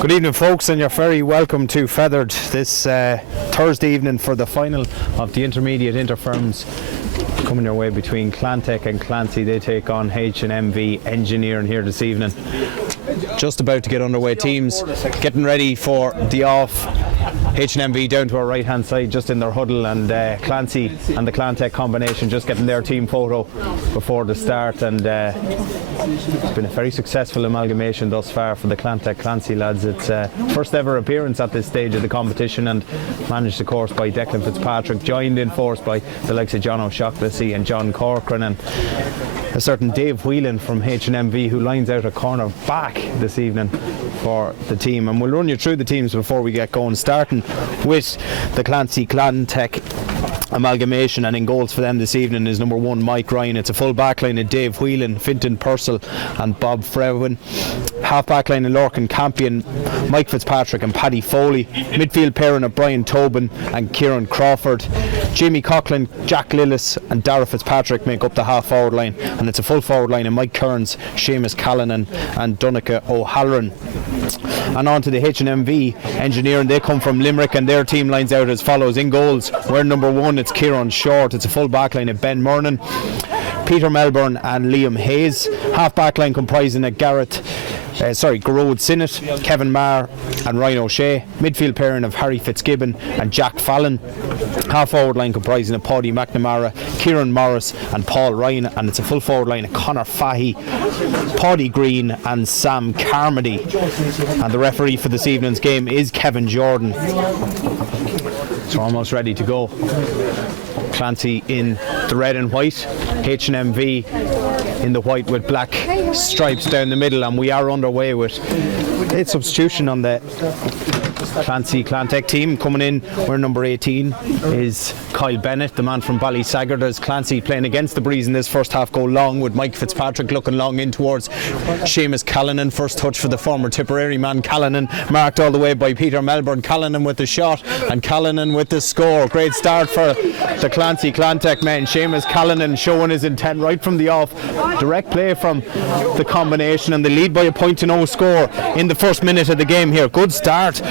Good evening, folks, and you're very welcome to Feathered this Thursday evening for the final of the intermediate interfirms coming your way between Clantech and Clancy. They take on H&MV Engineering here this evening. Just about to get underway, teams getting ready for the off. H&MV down to our right hand side just in their huddle, and Clancy and the Clantech combination just getting their team photo before the start, and it's been a very successful amalgamation thus far for the Clantech Clancy lads. It's first ever appearance at this stage of the competition, and managed of course by Declan Fitzpatrick, joined in force by the likes of John O'Shaughnessy and John Corcoran, and a certain Dave Whelan from H&MV who lines out a corner back this evening for the team. And we'll run you through the teams before we get going, starting with the Clancy Clantech amalgamation. And in goals for them this evening is number 1 Mike Ryan. It's a full backline of Dave Whelan, Fintan Purcell and Bob Frewen. Half backline of Lorcan Campion, Mike Fitzpatrick and Paddy Foley. Midfield pairing of Brian Tobin and Kieran Crawford. Jamie Coughlin, Jack Lillis and Dara Fitzpatrick make up the half forward line, and it's a full forward line of Mike Kearns, Seamus Callanan and Donica O'Halloran. And on to the H&MV Engineering. They come from Limerick, and their team lines out as follows. In goals, we're number 1, it's Kieran Short. It's a full backline of Ben Murnan, Peter Melbourne and Liam Hayes. Half backline comprising of Garrod Sinnott, Kevin Marr and Ryan O'Shea. Midfield pairing of Harry Fitzgibbon and Jack Fallon. Half forward line comprising of Paddy McNamara, Kieran Morris and Paul Ryan, and it's a full forward line of Conor Fahy, Paddy Green and Sam Carmody. And the referee for this evening's game is Kevin Jordan. So almost ready to go. Clancy in the red and white, H&MV in the white with black stripes down the middle, and we are underway with a substitution on the Clancy Clantech team. Coming in, we're number 18 is Kyle Bennett, the man from Ballysaggart, as Clancy playing against the breeze in this first half go long, with Mike Fitzpatrick looking long in towards Seamus Callanan. First touch for the former Tipperary man Callanan, marked all the way by Peter Melbourne. Callanan with the shot and Callanan with the score. Great start for the Clancy Clantech men. Seamus Callanan showing his intent right from the off. Direct play from the combination, and they lead by a 0-0 score in the first minute of the game here. Good start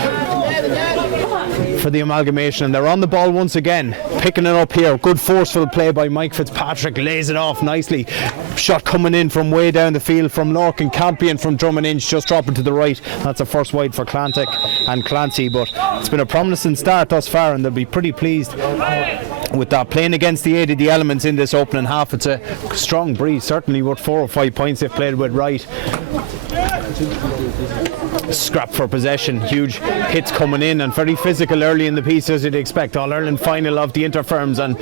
for the amalgamation, and they're on the ball once again, picking it up here. Good forceful play by Mike Fitzpatrick, lays it off nicely. Shot coming in from way down the field from Lorcan Campion from Drummond Inch, just dropping to the right. That's a first wide for Clantech and Clancy, but it's been a promising start thus far, and they'll be pretty pleased with that. Playing against the 8 of the elements in this opening half, it's a strong breeze, certainly worth 4 or 5 points if played with right. Scrap for possession, huge hits coming in, and very physical early in the piece, as you'd expect. All-Ireland final of the interfirms, and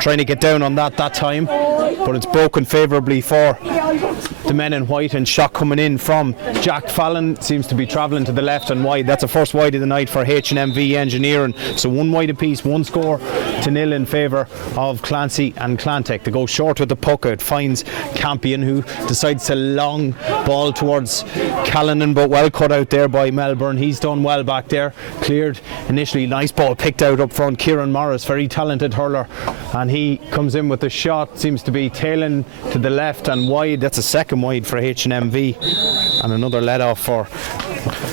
trying to get down on that time, but it's broken favourably for the men in white, and shot coming in from Jack Fallon seems to be travelling to the left and wide. That's a first wide of the night for H&MV Engineering, so 1 wide apiece, 1 score to 0 in favour of Clancy and Clantech. They go short with the puck. It finds Campion, who decides to long ball towards Callanan, but well cut out there by Melbourne. He's done well back there, cleared initially. Nice ball picked out up front. Kieran Morris, very talented hurler, and he comes in with the shot. Seems to be tailing to the left and wide. That's a second wide for H&MV, and another let off for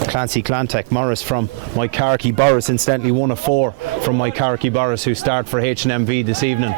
Clancy Clantech. Morris from Moycarkey Boris, incidentally 1 of 4 from Moycarkey Boris, who start for H&MV this evening.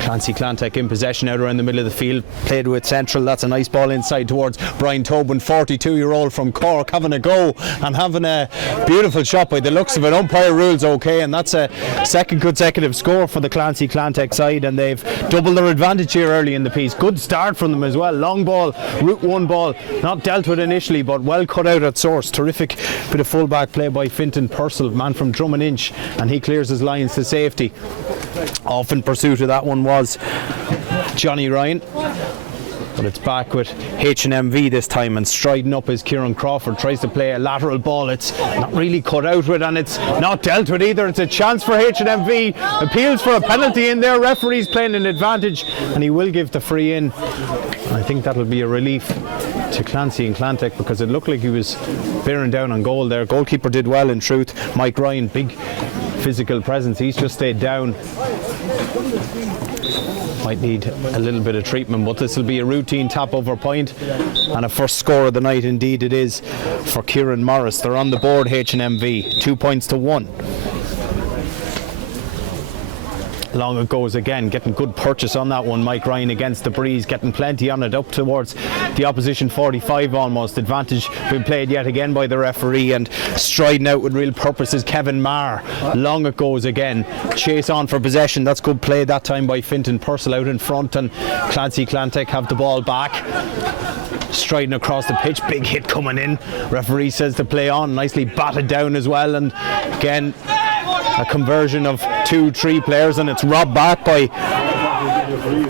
Clancy Clantech in possession out around the middle of the field, played with central. That's a nice ball inside towards Brian Tobin, 42-year-old from Cork, having a go and having a beautiful shot by the looks of it. Umpire rules okay, and that's a second consecutive score for the Clancy Clantech side, and they've doubled their advantage here early in the piece. Good start from them as well. Long ball, route 1 ball, not dealt with initially, but well cut out at source. Terrific bit of full-back play by Fintan Purcell, man from Drummond Inch, and he clears his lines to safety. Off in pursuit of that one was Johnny Ryan, but it's back with H&MV this time, and striding up is Kieran Crawford. Tries to play a lateral ball. It's not really cut out with, and it's not dealt with either. It's a chance for H&MV. Appeals for a penalty in there. Referee's playing an advantage, and he will give the free in. I think that'll be a relief to Clancy and Clantech, because it looked like he was bearing down on goal there. Goalkeeper did well in truth. Mike Ryan, big physical presence. He's just stayed down. Might need a little bit of treatment, but this will be a routine tap over point and a first score of the night. Indeed it is for Kieran Morris. They're on the board, H&MV, 2 points to 1. Long it goes again, getting good purchase on that one. Mike Ryan against the breeze, getting plenty on it up towards the opposition 45 almost. Advantage being played yet again by the referee, and striding out with real purpose is Kevin Marr. Long it goes again, chase on for possession. That's good play that time by Fintan Purcell out in front, and Clancy Clantech have the ball back. Striding across the pitch, big hit coming in. Referee says to play on, nicely batted down as well, and again a conversion of 2-3 players, and it's robbed back by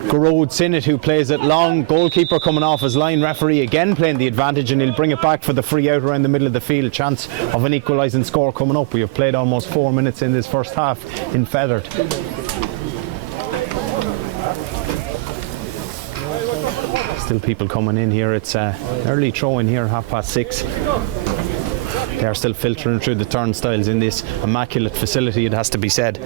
Garode Sinnott, who plays it long. Goalkeeper coming off his line. Referee again playing the advantage, and he'll bring it back for the free out around the middle of the field. Chance of an equalising score coming up. We have played almost 4 minutes in this first half in Feathered. Still people coming in here. It's early throw in here, 6:30. They are still filtering through the turnstiles in this immaculate facility, it has to be said.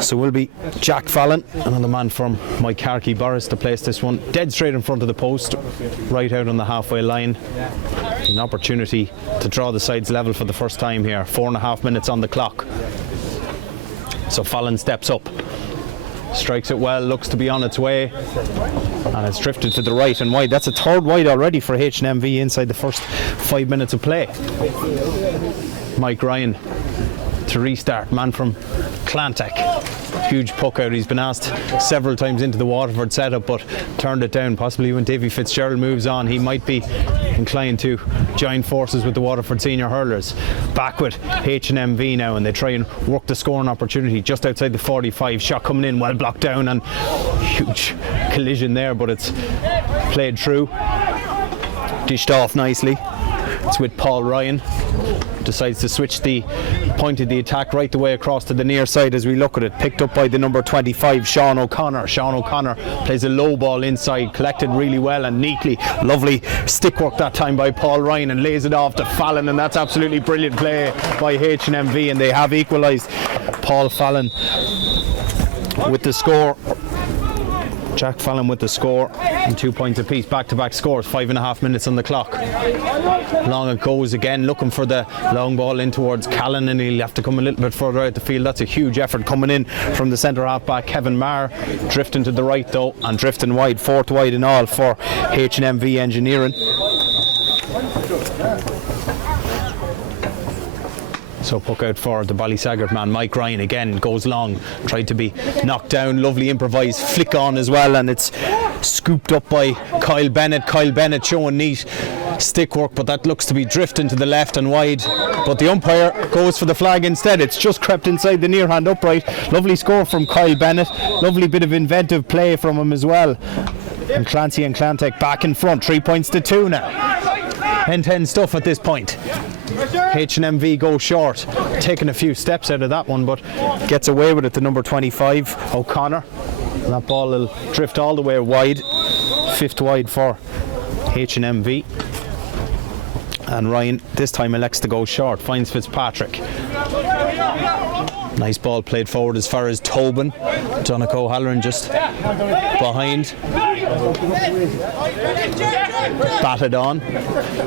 So will be Jack Fallon, another man from Mike Carkey Boris, to place this one dead straight in front of the post, right out on the halfway line. An opportunity to draw the sides level for the first time here. 4.5 minutes on the clock. So Fallon steps up, strikes it well, looks to be on its way, and it's drifted to the right and wide. That's a third wide already for H&MV inside the first 5 minutes of play. Mike Ryan to restart, man from Clantech. Huge puck out. He's been asked several times into the Waterford setup, but turned it down. Possibly when Davy Fitzgerald moves on, he might be inclined to join forces with the Waterford senior hurlers. Back with H&MV now, and they try and work the scoring opportunity just outside the 45. Shot coming in, well blocked down, and huge collision there, but it's played through. Dished off nicely. It's with Paul Ryan. Decides to switch the point of the attack right the way across to the near side as we look at it. Picked up by the number 25, Sean O'Connor. Sean O'Connor plays a low ball inside, collected really well and neatly. Lovely stick work that time by Paul Ryan, and lays it off to Fallon, and that's absolutely brilliant play by H&MV, and they have equalised. Paul Fallon with the score. Jack Fallon with the score, and 2 points apiece. Back-to-back scores, 5.5 minutes on the clock. Long it goes again, looking for the long ball in towards Callan, and he'll have to come a little bit further out the field. That's a huge effort coming in from the centre half back Kevin Marr. Drifting to the right though, and drifting wide, 4th wide in all for H&MV Engineering. So puck out for the Ballysaggart man. Mike Ryan again goes long, tried to be knocked down. Lovely improvised flick on as well, and it's scooped up by Kyle Bennett. Kyle Bennett showing neat stick work, but that looks to be drifting to the left and wide, but the umpire goes for the flag instead. It's just crept inside the near hand upright. Lovely score from Kyle Bennett. Lovely bit of inventive play from him as well. And Clancy and Clantech back in front, 3 points to 2 now. 10-10 stuff at this point. H&MV go short, taking a few steps out of that one, but gets away with it. The number 25, O'Connor. And that ball will drift all the way wide. 5th wide for H&MV. And Ryan this time elects to go short, finds Fitzpatrick. Nice ball played forward as far as Tobin. Donnacha O'Halloran just behind. Batted on.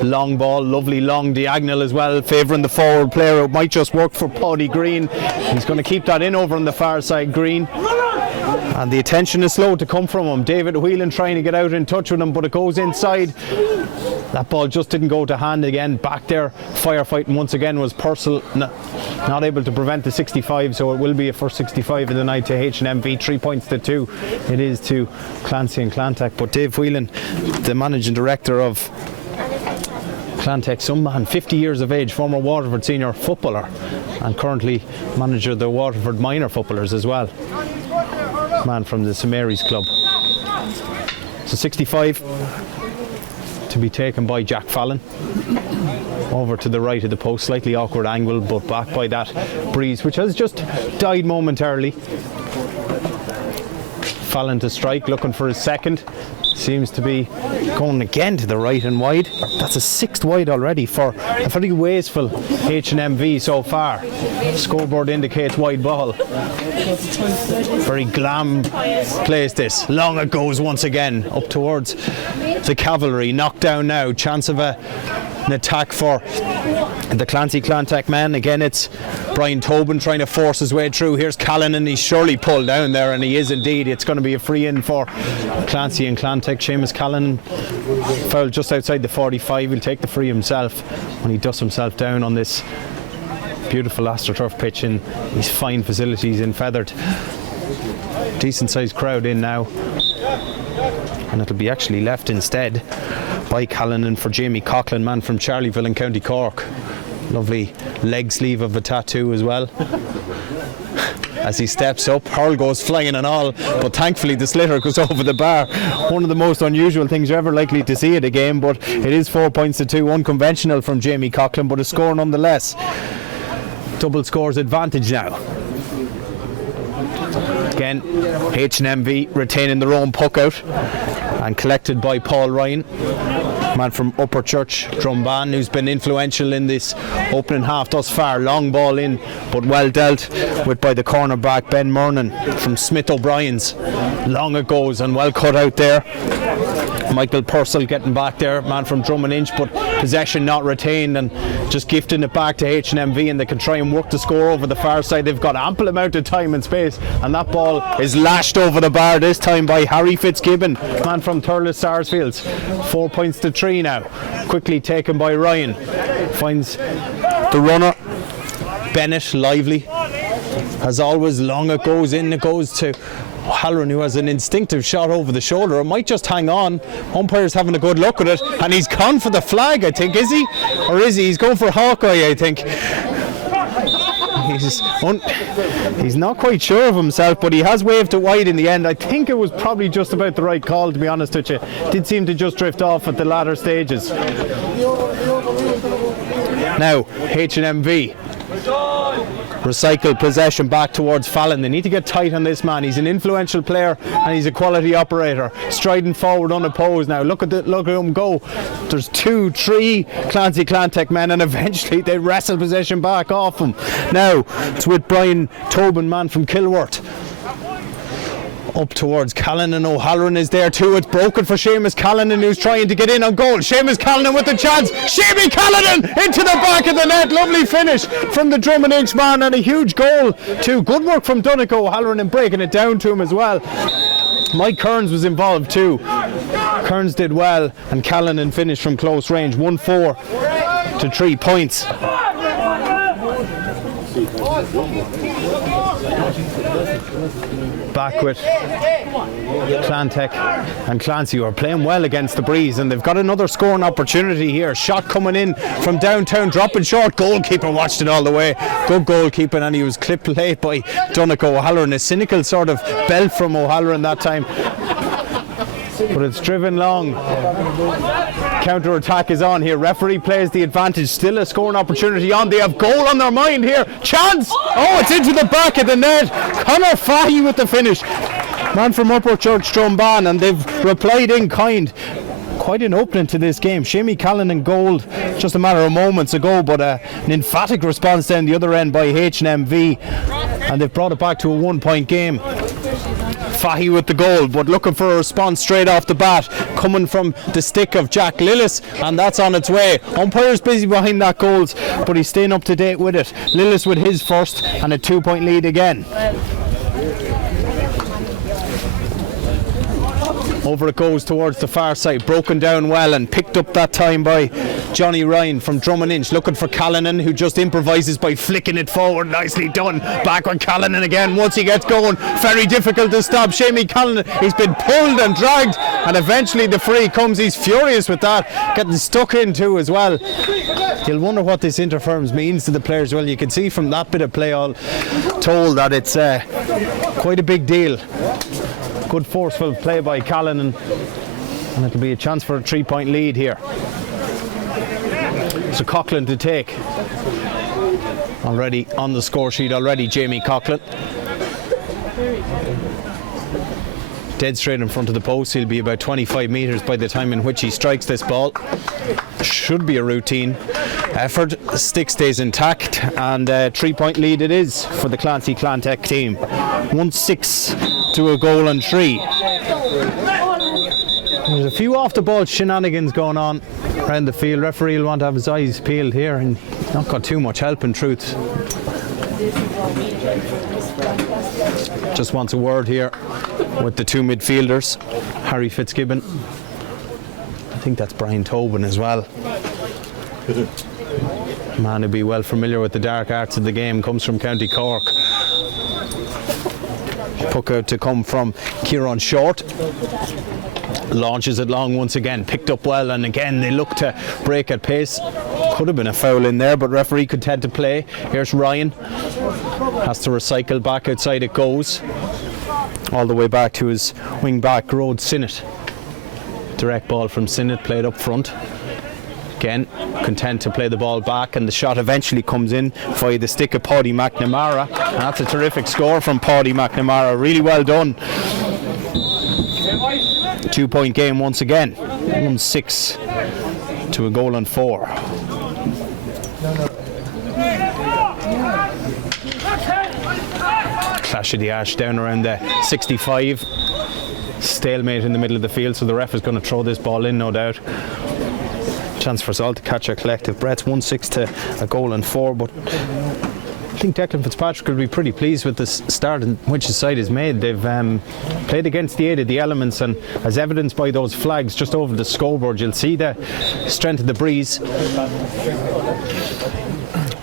Long ball, lovely long diagonal as well, favouring the forward player. It might just work for Paddy Green. He's going to keep that in over on the far side, Green. And the attention is slow to come from him. David Whelan trying to get out in touch with him, but it goes inside. That ball just didn't go to hand again. Back there, firefighting once again was Purcell. Not able to prevent the 65, so it will be a first 65 of the night to H&MV. 3 points to 2. It is to Clancy and Clantech. But Dave Whelan, the managing director of Clantech, some man, 50 years of age, former Waterford senior footballer, and currently manager of the Waterford minor footballers as well. Man from the St Mary's club. So 65 to be taken by Jack Fallon. Over to the right of the post, slightly awkward angle, but back by that breeze, which has just died momentarily. Fallon to strike, looking for his second. Seems to be going again to the right and wide. That's a 6th wide already for a very wasteful H&MV so far. Scoreboard indicates wide ball. Very glam plays this. Long it goes once again up towards the cavalry. Knocked down now. Chance of an attack for the Clancy Clantech man. Again, it's Brian Tobin trying to force his way through. Here's Callan, and he's surely pulled down there, and he is indeed. It's going to be a free in for Clancy and Clantech. Seamus Callan fouled just outside the 45. He'll take the free himself when he dusts himself down on this beautiful AstroTurf pitch in these fine facilities in Feathered. Decent sized crowd in now, and it'll be actually left instead by Callan for Jamie Coughlin, man from Charleville in County Cork. Lovely leg sleeve of a tattoo as well. As he steps up, hurl goes flying and all, but thankfully the sliotar goes over the bar. One of the most unusual things you're ever likely to see at a game, but it is 4 points to 2, unconventional from Jamie Coughlin, but a score nonetheless. Double scores advantage now. Again, H&MV retaining their own puck out and collected by Paul Ryan, man from Upper Church, Drumban, who's been influential in this opening half thus far. Long ball in, but well dealt with by the cornerback Ben Murnan from Smith O'Brien's. Long it goes and well cut out there. Michael Purcell getting back there, man from Drummond Inch, but possession not retained, and just gifting it back to H&MV, and they can try and work the score over the far side. They've got ample amount of time and space, and that ball is lashed over the bar this time by Harry Fitzgibbon, man from Thurles Sarsfields. 4 points to 3 now. Quickly taken by Ryan. Finds the runner. Bennett, lively. As always, long it goes in, it goes to O'Halloran, who has an instinctive shot over the shoulder. It might just hang on. Umpire's having a good look at it, and he's gone for the flag, I think. Is he? Or is he? He's going for Hawkeye, I think. He's not quite sure of himself, but he has waved it wide in the end. I think it was probably just about the right call, to be honest with you. Did seem to just drift off at the latter stages. Now, H&MV recycle possession back towards Fallon. They need to get tight on this man. He's an influential player and he's a quality operator. Striding forward unopposed now. Look at him go. There's 2-3 Clancy Clantech men, and eventually they wrestle possession back off him. Now it's with Brian Tobin, man from Kilworth. Up towards Callan, and O'Halloran is there too. It's broken for Seamus Callan, who's trying to get in on goal. Seamus Callan with the chance. Seamus Callan into the back of the net. Lovely finish from the Drummond Inch man, and a huge goal too. Good work from Donegal O'Halloran in breaking it down to him as well. Mike Kearns was involved too. Kearns did well, and Callan finished from close range. 1-4 to 3 points. Back with Clantech and Clancy, who are playing well against the breeze, and they've got another scoring opportunity here. Shot coming in from downtown, dropping short. Goalkeeper watched it all the way. Good goalkeeping, and he was clipped late by Donegal O'Halloran. A cynical sort of belt from O'Halloran that time, but it's driven long. Counter attack is on here. Referee plays the advantage. Still a scoring opportunity on. They have goal on their mind here. Chance! Oh, it's into the back of the net. Conor Fahy with the finish. Man from Upper Church, Drumban, and they've replied in kind. Quite an opening to this game. Seamus Callan in goal just a matter of moments ago, but an emphatic response down the other end by H&MV, and they've brought it back to a 1 point game. Fahy with the goal, but looking for a response straight off the bat, coming from the stick of Jack Lillis, and that's on its way. Umpire's busy behind that goal, but he's staying up to date with it. Lillis with his first, and a 2 point lead again. Over it goes towards the far side, broken down well and picked up that time by Johnny Ryan from Drummond Inch, looking for Callanan, who just improvises by flicking it forward. Nicely done. Back on Callanan again once he gets going. Very difficult to stop. Seamus Callanan, he's been pulled and dragged, and eventually the free comes. He's furious with that, getting stuck in too as well. You'll wonder what this interference means to the players. Well, you can see from that bit of play all told that it's quite a big deal. Good forceful play by Callan, and it'll be a chance for a 3 point lead here. So Coughlin to take. Already on the score sheet already, Jamie Coughlin. dead straight in front of the post. He'll be about 25 metres by the time in which he strikes this ball. Should be a routine effort. Stick stays intact, and 3-point lead it is for the Clancy Clantech team. 1-6 to a goal and 3. There's a few off the ball shenanigans going on around the field. Referee will want to have his eyes peeled here, and not got too much help in truth. Just wants a word here with the two midfielders, Harry Fitzgibbon. I think that's Brian Tobin as well. Man who'd be well familiar with the dark arts of the game, comes from County Cork. Puck out to come from Kieran Short. Launches it long once again, picked up well, and again they look to break at pace. Could have been a foul in there, but referee content to play. Here's Ryan, has to recycle back outside it goes, all the way back to his wing back Rod Sinnott. Direct ball from Sinnott, played up front. Again, content to play the ball back, and the shot eventually comes in via the stick of Paddy McNamara, and that's a terrific score from Paddy McNamara. Really well done. 2-point game once again. 1-6 to a goal and 4. Clash of the Ash down around the 65. Stalemate in the middle of the field, so the ref is going to throw this ball in, no doubt. Chance for us all to catch our collective breaths. 1-6 to a goal and 4, but I think Declan Fitzpatrick will be pretty pleased with the start in which his side is made. They've played against the 8 of the elements, and as evidenced by those flags just over the scoreboard, you'll see the strength of the breeze.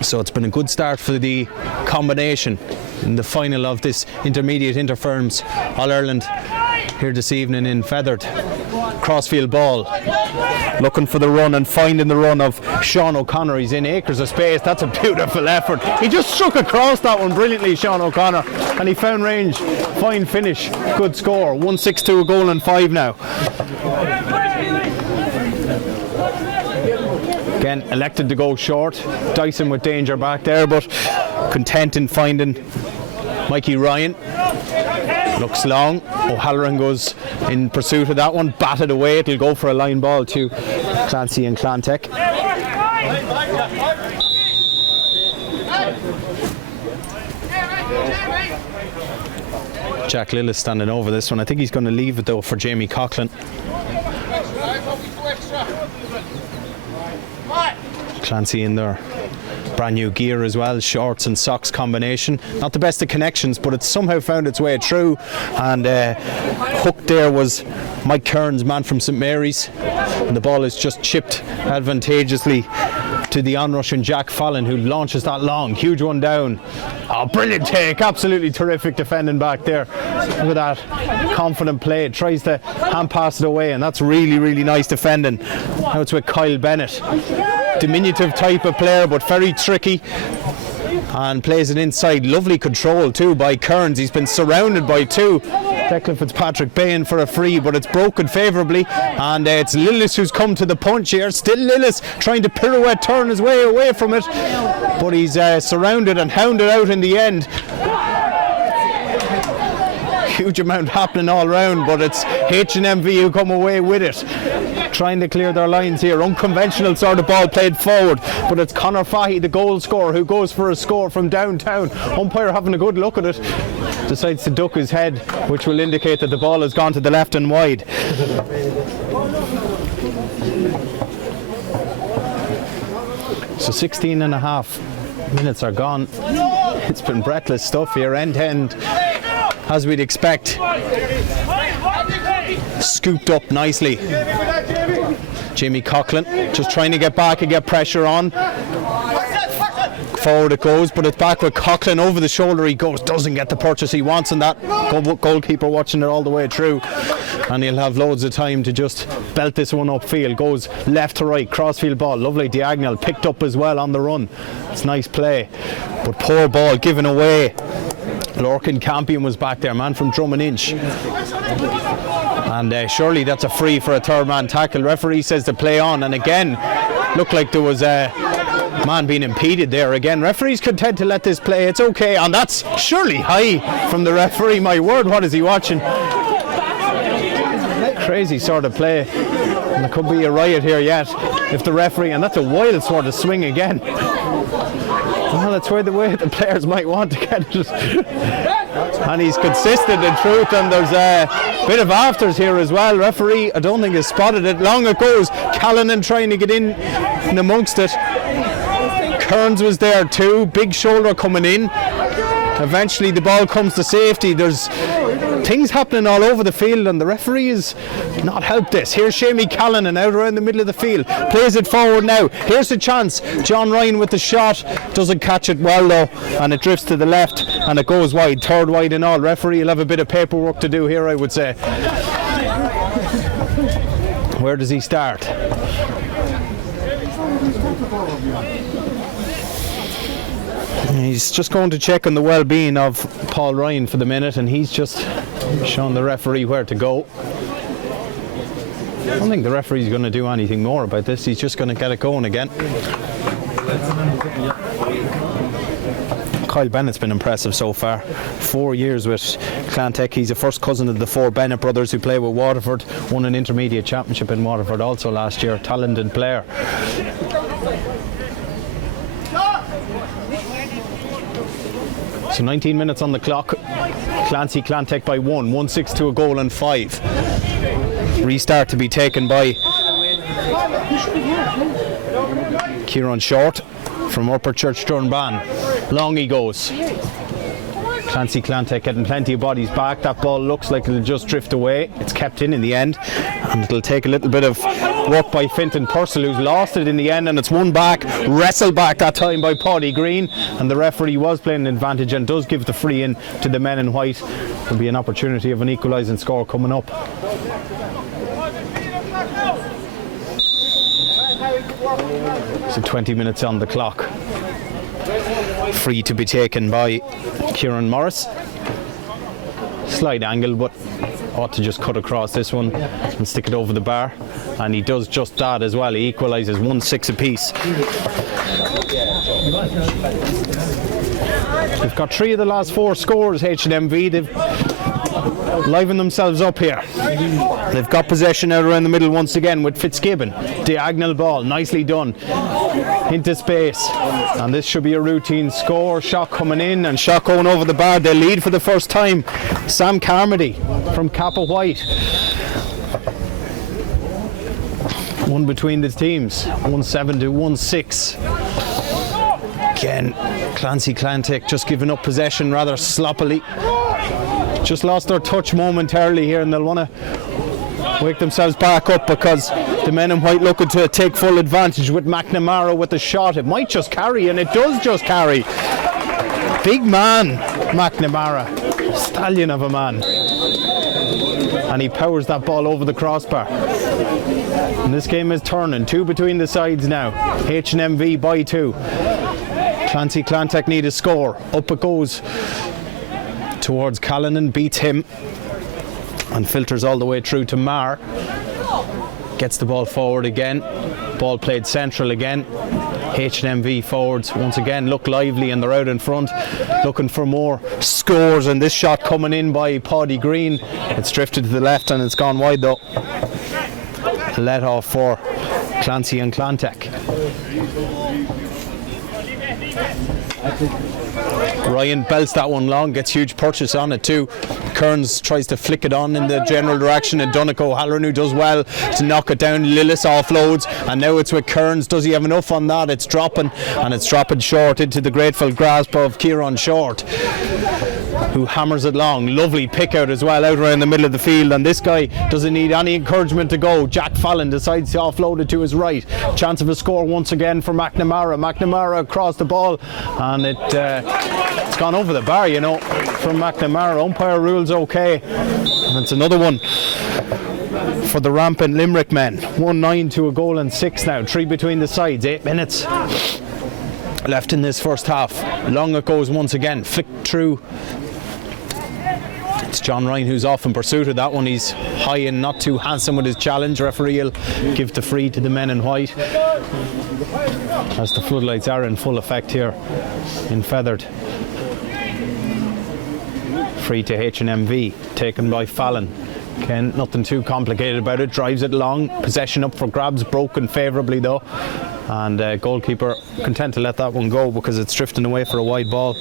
So it's been a good start for the combination in the final of this intermediate interfirms All-Ireland here this evening in Feathered. Crossfield ball, looking for the run and finding the run of Sean O'Connor. He's in acres of space. That's a beautiful effort. He just struck across that one brilliantly, Sean O'Connor, and he found range. Fine finish, good score. 1-6 to a goal and 5 now. Again, elected to go short. Dyson with danger back there, but content in finding Mikey Ryan. Looks long. O'Halloran goes in pursuit of that one. Batted away. It'll go for a line ball to Clancy and Clantech. Jack Lillis standing over this one. I think he's going to leave it though for Jamie Coughlin. Clancy in there. Brand new gear as well, shorts and socks combination. Not the best of connections, but it's somehow found its way through, and hooked there was Mike Kearns, man from St Mary's, and the ball is just chipped advantageously to the onrushing Jack Fallon, who launches that long, huge one down. Oh, brilliant take, absolutely terrific defending back there. Look at that, confident play, tries to hand pass it away, and that's really, really nice defending. Now it's with Kyle Bennett. Diminutive type of player, but very tricky, and plays it inside. Lovely control too by Kearns. He's been surrounded by two. Declan Fitzpatrick baying for a free, but it's broken favourably, and it's Lillis who's come to the punch here. Still Lillis trying to pirouette, turn his way away from it, but he's surrounded and hounded out in the end. Huge amount happening all round, but it's H&MV who come away with it, trying to clear their lines here. Unconventional sort of ball played forward, but it's Conor Fahy, the goal scorer, who goes for a score from downtown. Umpire having a good look at it, decides to duck his head, which will indicate that the ball has gone to the left and wide. So 16 and a half minutes are gone. It's been breathless stuff here, end to end, as we'd expect. Scooped up nicely. Jamie Coughlin just trying to get back and get pressure on. Forward it goes, but it's back with Coughlin. Over the shoulder he goes, doesn't get the purchase he wants, and that goalkeeper watching it all the way through, and he'll have loads of time to just belt this one upfield. Goes left to right, crossfield ball, lovely diagonal, picked up as well on the run. It's nice play, but poor ball given away. Lorcan Campion was back there, man from Drummond Inch, and surely that's a free for a third man tackle. Referee says to play on, and again looked like there was a man being impeded there. Again, referee's content to let this play, it's okay, and that's surely high from the referee. My word, what is he watching? Crazy sort of play. And there could be a riot here yet if the referee, and that's a wild sort of swing again. Well, that's where the way the players might want to get it. And he's consistent in truth, and there's a bit of afters here as well. Referee, I don't think has spotted it. Long it goes. Callanan trying to get in amongst it. Kearns was there too. Big shoulder coming in. Eventually the ball comes to safety. There's things happening all over the field, and the referee is not helped this. Here's Shamie Callanan out around the middle of the field. Plays it forward now. Here's the chance. John Ryan with the shot. Doesn't catch it well though, and it drifts to the left and it goes wide. Third wide and all. Referee will have a bit of paperwork to do here, I would say. Where does he start? He's just going to check on the well-being of Paul Ryan for the minute, and he's just shown the referee where to go. I don't think the referee's going to do anything more about this. He's just going to get it going again. Kyle Bennett's been impressive so far. 4 years with Clantech. He's a first cousin of the four Bennett brothers who play with Waterford. Won an intermediate championship in Waterford also last year. Talented player. So 19 minutes on the clock. Clancy Clantech by 1-6 to a goal and 5. Restart to be taken by Kieran Short from Upper Church Dunban. Long he goes. Clancy Clantech getting plenty of bodies back. That ball looks like it'll just drift away. It's kept in the end, and it'll take a little bit of work by Fintan Purcell, who's lost it in the end, and it's won back, wrestled back that time by Paddy Green, and the referee was playing an advantage and does give the free in to the men in white. There'll be an opportunity of an equalising score coming up. So 20 minutes on the clock. Free to be taken by Kieran Morris. Slight angle, but ought to just cut across this one and stick it over the bar, and he does just that as well. He equalises 1-6 apiece. They've got 3 of the last 4 scores, H&MV. They've livened themselves up here. They've got possession out around the middle once again with Fitzgibbon. Diagonal ball, nicely done into space, and this should be a routine score. Shot coming in and shot going over the bar. They lead for the first time. Sam Carmody from Kappa White. One between the teams, 1-7 to 1-6. Again, Clancy Clantech just giving up possession rather sloppily. Just lost their touch momentarily here, and they'll want to wake themselves back up, because the men in white looking to take full advantage with McNamara with the shot. It might just carry, and it does just carry. Big man, McNamara. Stallion of a man. And he powers that ball over the crossbar. And this game is turning. 2 between the sides now. H&MV by 2. Clancy Clantech need a score. Up it goes towards Callanan, beats him and filters all the way through to Marr. Gets the ball forward again. Ball played central again. H&MV forwards once again look lively, and they're out in front looking for more scores, and this shot coming in by Paddy Green. It's drifted to the left and it's gone wide though. Let off for Clancy and Clantech. Ryan belts that one long, gets huge purchase on it too. Kearns tries to flick it on in the general direction, and Donegal Halloran, who does well to knock it down. Lillis offloads, and now it's with Kearns. Does he have enough on that? It's dropping, and it's dropping short into the grateful grasp of Kieran Short, who hammers it long. Lovely pick out as well out around the middle of the field, and this guy doesn't need any encouragement to go. Jack Fallon decides to offload it to his right. Chance of a score once again for McNamara. McNamara across the ball, and it's gone over the bar, you know, from McNamara. Umpire rules okay, and it's another one for the rampant Limerick men. 1-9 to a goal and 6 now. 3 between the sides. 8 minutes left in this first half. Long it goes once again, flicked through. It's John Ryan who's off in pursuit of that one. He's high and not too handsome with his challenge. Referee will give the free to the men in white, as the floodlights are in full effect here in Feathered. Free to H&MV, taken by Fallon. Again, nothing too complicated about it. Drives it long. Possession up for grabs. Broken favourably though. And goalkeeper content to let that one go because it's drifting away for a wide ball.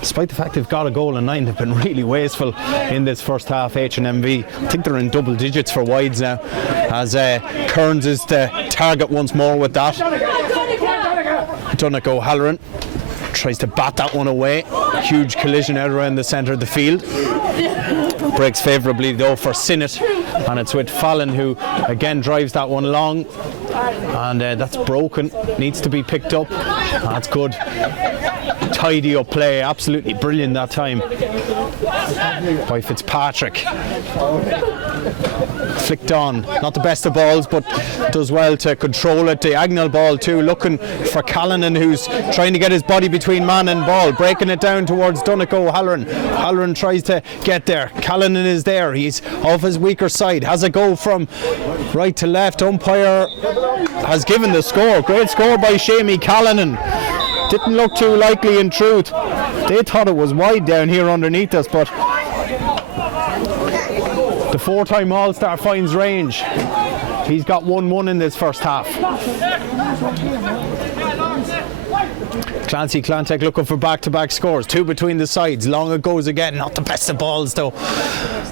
Despite the fact they've got a goal and 9, they've been really wasteful in this first half, H&MV. I think they're in double digits for wides now, as Kearns is the target once more with that. Donegal Halloran tries to bat that one away. Huge collision out around the centre of the field. Breaks favourably though for Sinnott, and it's with Fallon, who again drives that one long, and that's broken, needs to be picked up. That's good. Tidy up play, absolutely brilliant that time by Fitzpatrick. Flicked on, not the best of balls, but does well to control it. Diagonal ball too, looking for Callanan, who's trying to get his body between man and ball, breaking it down towards Donegal Halloran. Halloran tries to get there. Callanan is there, he's off his weaker side, has a go from right to left. Umpire has given the score. Great score by Shamie Callanan. Didn't look too likely in truth. They thought it was wide down here underneath us, but the 4-time All-Star finds range. He's got 1-1 in this first half. Clancy Clantech looking for back-to-back scores. 2 between the sides. Long it goes again. Not the best of balls though.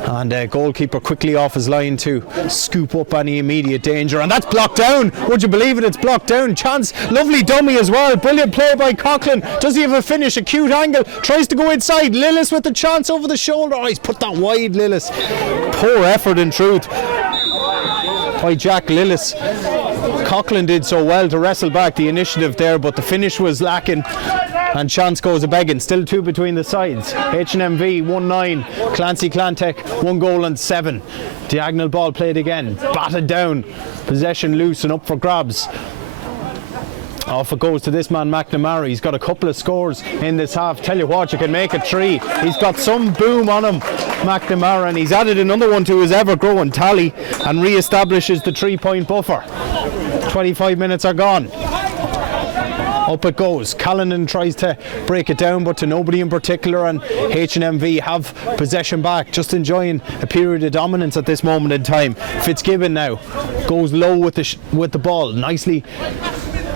And goalkeeper quickly off his line to scoop up any immediate danger. And that's blocked down. Would you believe it? It's blocked down. Chance. Lovely dummy as well. Brilliant play by Coughlin. Does he have a finish? Acute angle. Tries to go inside. Lillis with the chance over the shoulder. Oh, he's put that wide, Lillis. Poor effort in truth by Jack Lillis. Coughlin did so well to wrestle back the initiative there, but the finish was lacking, and chance goes a begging. Still 2 between the sides. H&MV 1-9, Clancy Clantech 1-7. Diagonal ball played again, batted down, possession loose and up for grabs. Off it goes to this man McNamara. He's got a couple of scores in this half. Tell you what, you can make it 3. He's got some boom on him, McNamara, and he's added another one to his ever-growing tally and re-establishes the 3-point buffer. 25 minutes are gone. Up it goes. Callanan tries to break it down, but to nobody in particular, and H&MV have possession back, just enjoying a period of dominance at this moment in time. Fitzgibbon now goes low with the ball, nicely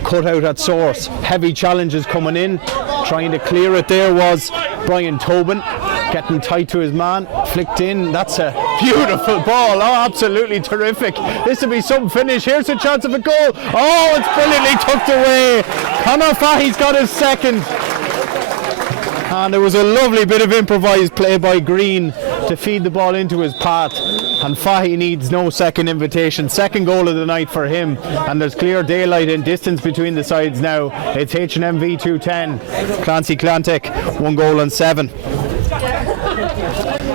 cut out at source. Heavy challenges coming in. Trying to clear it there was Brian Tobin, getting tight to his man, flicked in. That's a beautiful ball. Oh, absolutely terrific. This will be some finish. Here's a chance of a goal. Oh, it's brilliantly tucked away. Conor Fahy's got his second. And there was a lovely bit of improvised play by Green to feed the ball into his path, and Fahy needs no second invitation. Second goal of the night for him, and there's clear daylight and distance between the sides now. It's H&MV 2-10, Clancy Clantech 1-7.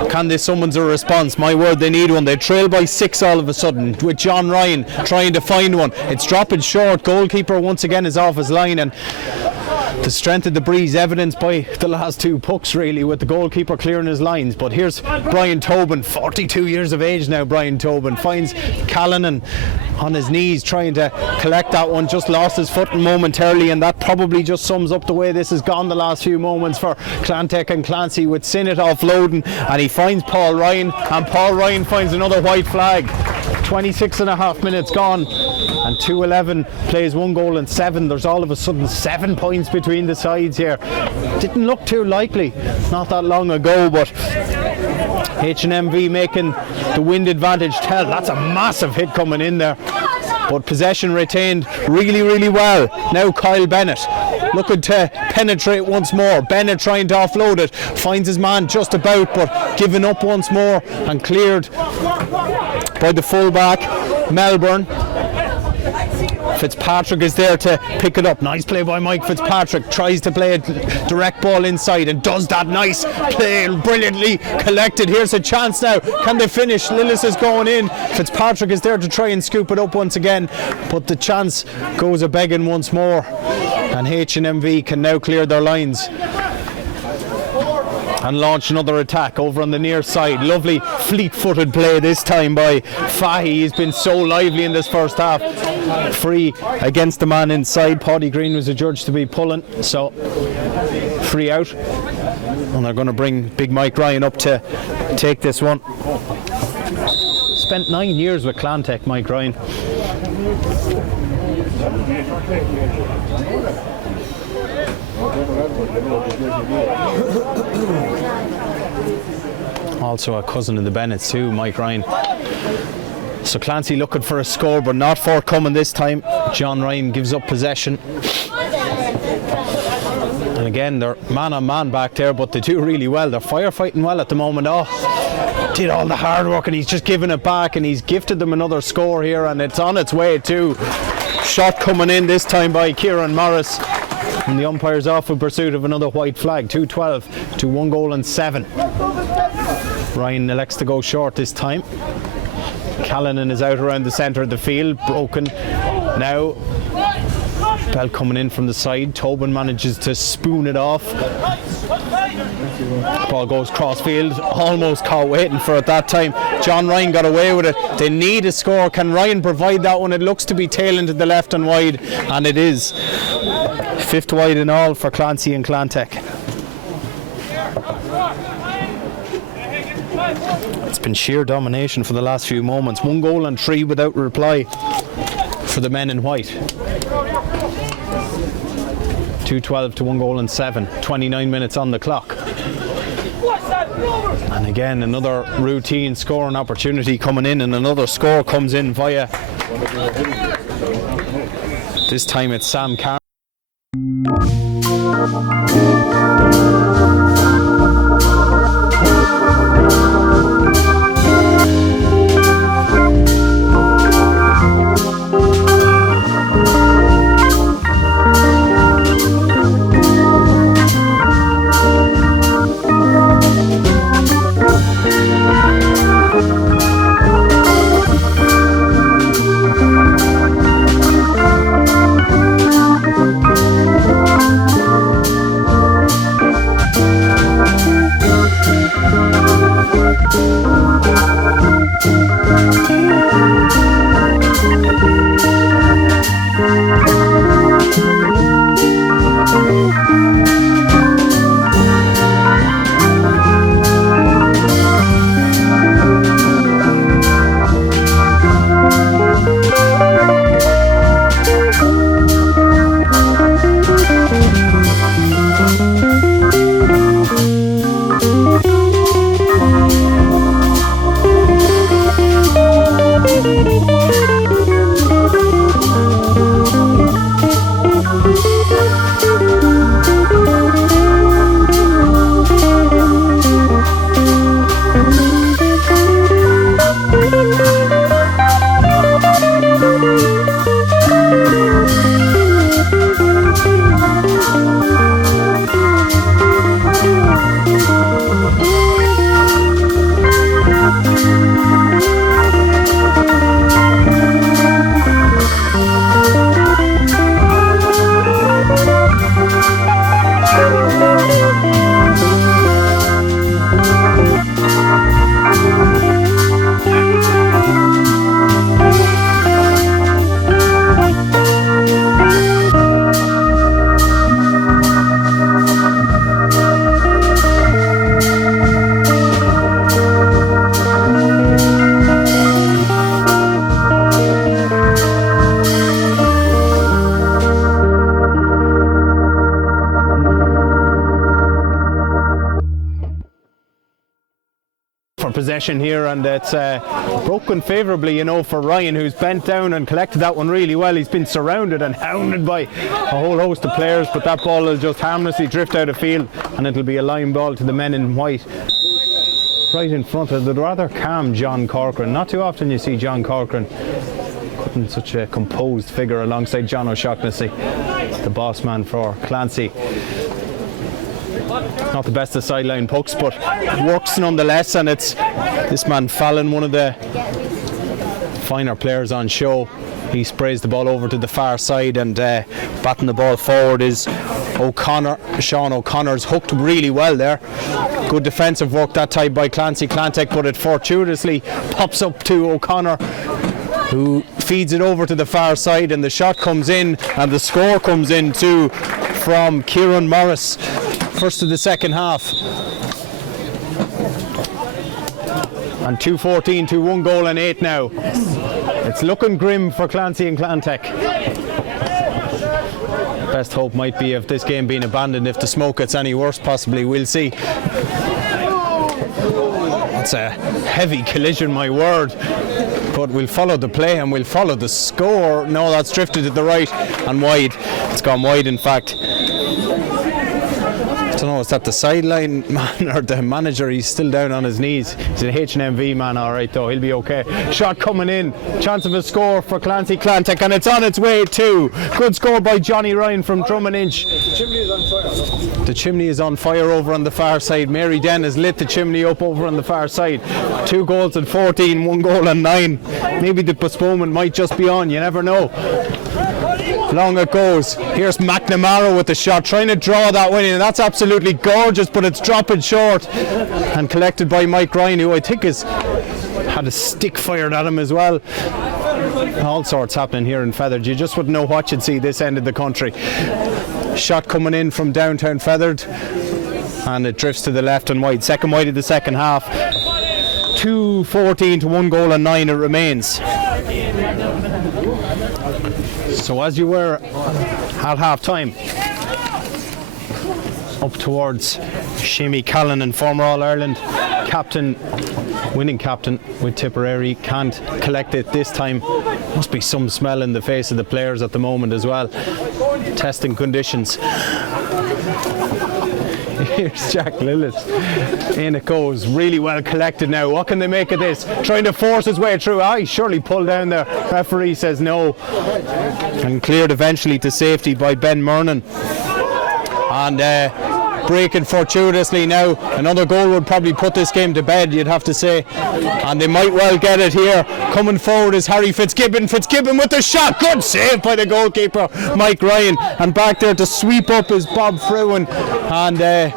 Can this summons a response? My word, they need one. They trail by 6 all of a sudden, with John Ryan trying to find one. It's dropping short. Goalkeeper once again is off his line, and the strength of the breeze evidenced by the last 2 pucks really, with the goalkeeper clearing his lines. But here's Brian Tobin, 42 years of age now. Brian Tobin finds Callanan on his knees trying to collect that one, just lost his footing momentarily, and that probably just sums up the way this has gone the last few moments for Clantech and Clancy, with Sinnott offloading, and he finds Paul Ryan, and Paul Ryan finds another white flag. 26.5 minutes gone, and 2-11 plays 1-7. There's all of a sudden 7 points between the sides here. Didn't look too likely not that long ago, but H&MV making the wind advantage tell. That's a massive hit coming in there, but possession retained really, really well. Now Kyle Bennett looking to penetrate once more. Bennett trying to offload it, finds his man just about, but giving up once more and cleared by the fullback Melbourne. Fitzpatrick is there to pick it up. Nice play by Mike Fitzpatrick. Tries to play a direct ball inside and does that. Nice play, brilliantly collected. Here's a chance now. Can they finish? Lillis is going in. Fitzpatrick is there to try and scoop it up once again, but the chance goes a begging once more, and H&MV can now clear their lines and launch another attack over on the near side. Lovely fleet-footed play this time by Fahy. He's been so lively in this first half. Free against the man inside. Paddy Green was adjudged to be pulling, so 3 out, and they're going to bring Big Mike Ryan up to take this one. Spent 9 years with Clantech, Mike Ryan. Also a cousin of the Bennetts too, Mike Ryan. So Clancy looking for a score, but not forthcoming this time. John Ryan gives up possession. And again, they're man on man back there, but they do really well. They're firefighting well at the moment. Oh, did all the hard work, and he's just giving it back, and he's gifted them another score here, and it's on its way too. Shot coming in this time by Kieran Morris. And the umpire's off in pursuit of another white flag. 2-12 to 1 goal and 7. Ryan elects to go short this time. Callanan is out around the centre of the field, broken. Now, ball coming in from the side. Tobin manages to spoon it off. Ball goes cross field, almost caught waiting for it that time. John Ryan got away with it. They need a score. Can Ryan provide that one? It looks to be tailing to the left and wide, and it is. 5th wide in all for Clancy and Clantech. It's been sheer domination for the last few moments. 1 goal and 3 without reply for the men in white. 2-12 to 1 goal and 7. 29 minutes on the clock. And again, another routine scoring opportunity coming in, and another score comes in via. This time it's Sam Carr. Possession here, and it's broken favourably, for Ryan, who's bent down and collected that one really well. He's been surrounded and hounded by a whole host of players, but that ball will just harmlessly drift out of field, and it'll be a line ball to the men in white right in front of the rather calm John Corcoran. Not too often you see John Corcoran putting such a composed figure alongside John O'Shaughnessy, the boss man for Clancy. Not the best of sideline pucks, but works nonetheless, and it's this man Fallon, one of the finer players on show. He sprays the ball over to the far side, and batting the ball forward is O'Connor. Sean O'Connor's hooked really well there. Good defensive work that time by Clancy Clantech, but it fortuitously pops up to O'Connor, who feeds it over to the far side, and the shot comes in, and the score comes in too from Kieran Morris. first of the second half. And 2:14 to 1 goal and 8 now. It's looking grim for Clancy and Clantech. Best hope might be of this game being abandoned if the smoke gets any worse, possibly. We'll see. It's a heavy collision, my word. But we'll follow the play and we'll follow the score. No, that's drifted to the right and wide. It's gone wide, in fact. I don't know, is that the sideline man or the manager? He's still down on his knees. He's an H&MV man, all right, though. He'll be okay. Shot coming in. Chance of a score for Clancy Clantech, and it's on its way too. Good score by Johnny Ryan from Drummondinch. The chimney is on fire. The chimney is on fire over on the far side. Mary Den has lit the chimney up over on the far side. 2 goals and 14, 1 goal and 9. Maybe the postponement might just be on. You never know. Long it goes. Here's McNamara with the shot, trying to draw that one in, and that's absolutely gorgeous, but it's dropping short and collected by Mike Ryan, who I think has had a stick fired at him as well. All sorts happening here in Feathered. You just wouldn't know what you'd see this end of the country. Shot coming in from downtown Feathered, and it drifts to the left and wide. Second wide of the second half. 2:14 to 1 goal and 9 it remains. So as you were at half time, up towards Shimmy Callan, and former All-Ireland captain, winning captain with Tipperary, can't collect it this time. Must be some smell in the face of the players at the moment as well. Testing conditions. Here's Jack Lillis. In it goes. Really well collected now. What can they make of this? Trying to force his way through. He surely pulled down there. Referee says no. And cleared eventually to safety by Ben Murnan. And breaking fortuitously now. Another goal would probably put this game to bed, you'd have to say. And they might well get it here. Coming forward is Harry Fitzgibbon. Fitzgibbon with the shot. Good save by the goalkeeper, Mike Ryan. And back there to sweep up is Bob Fruin. And the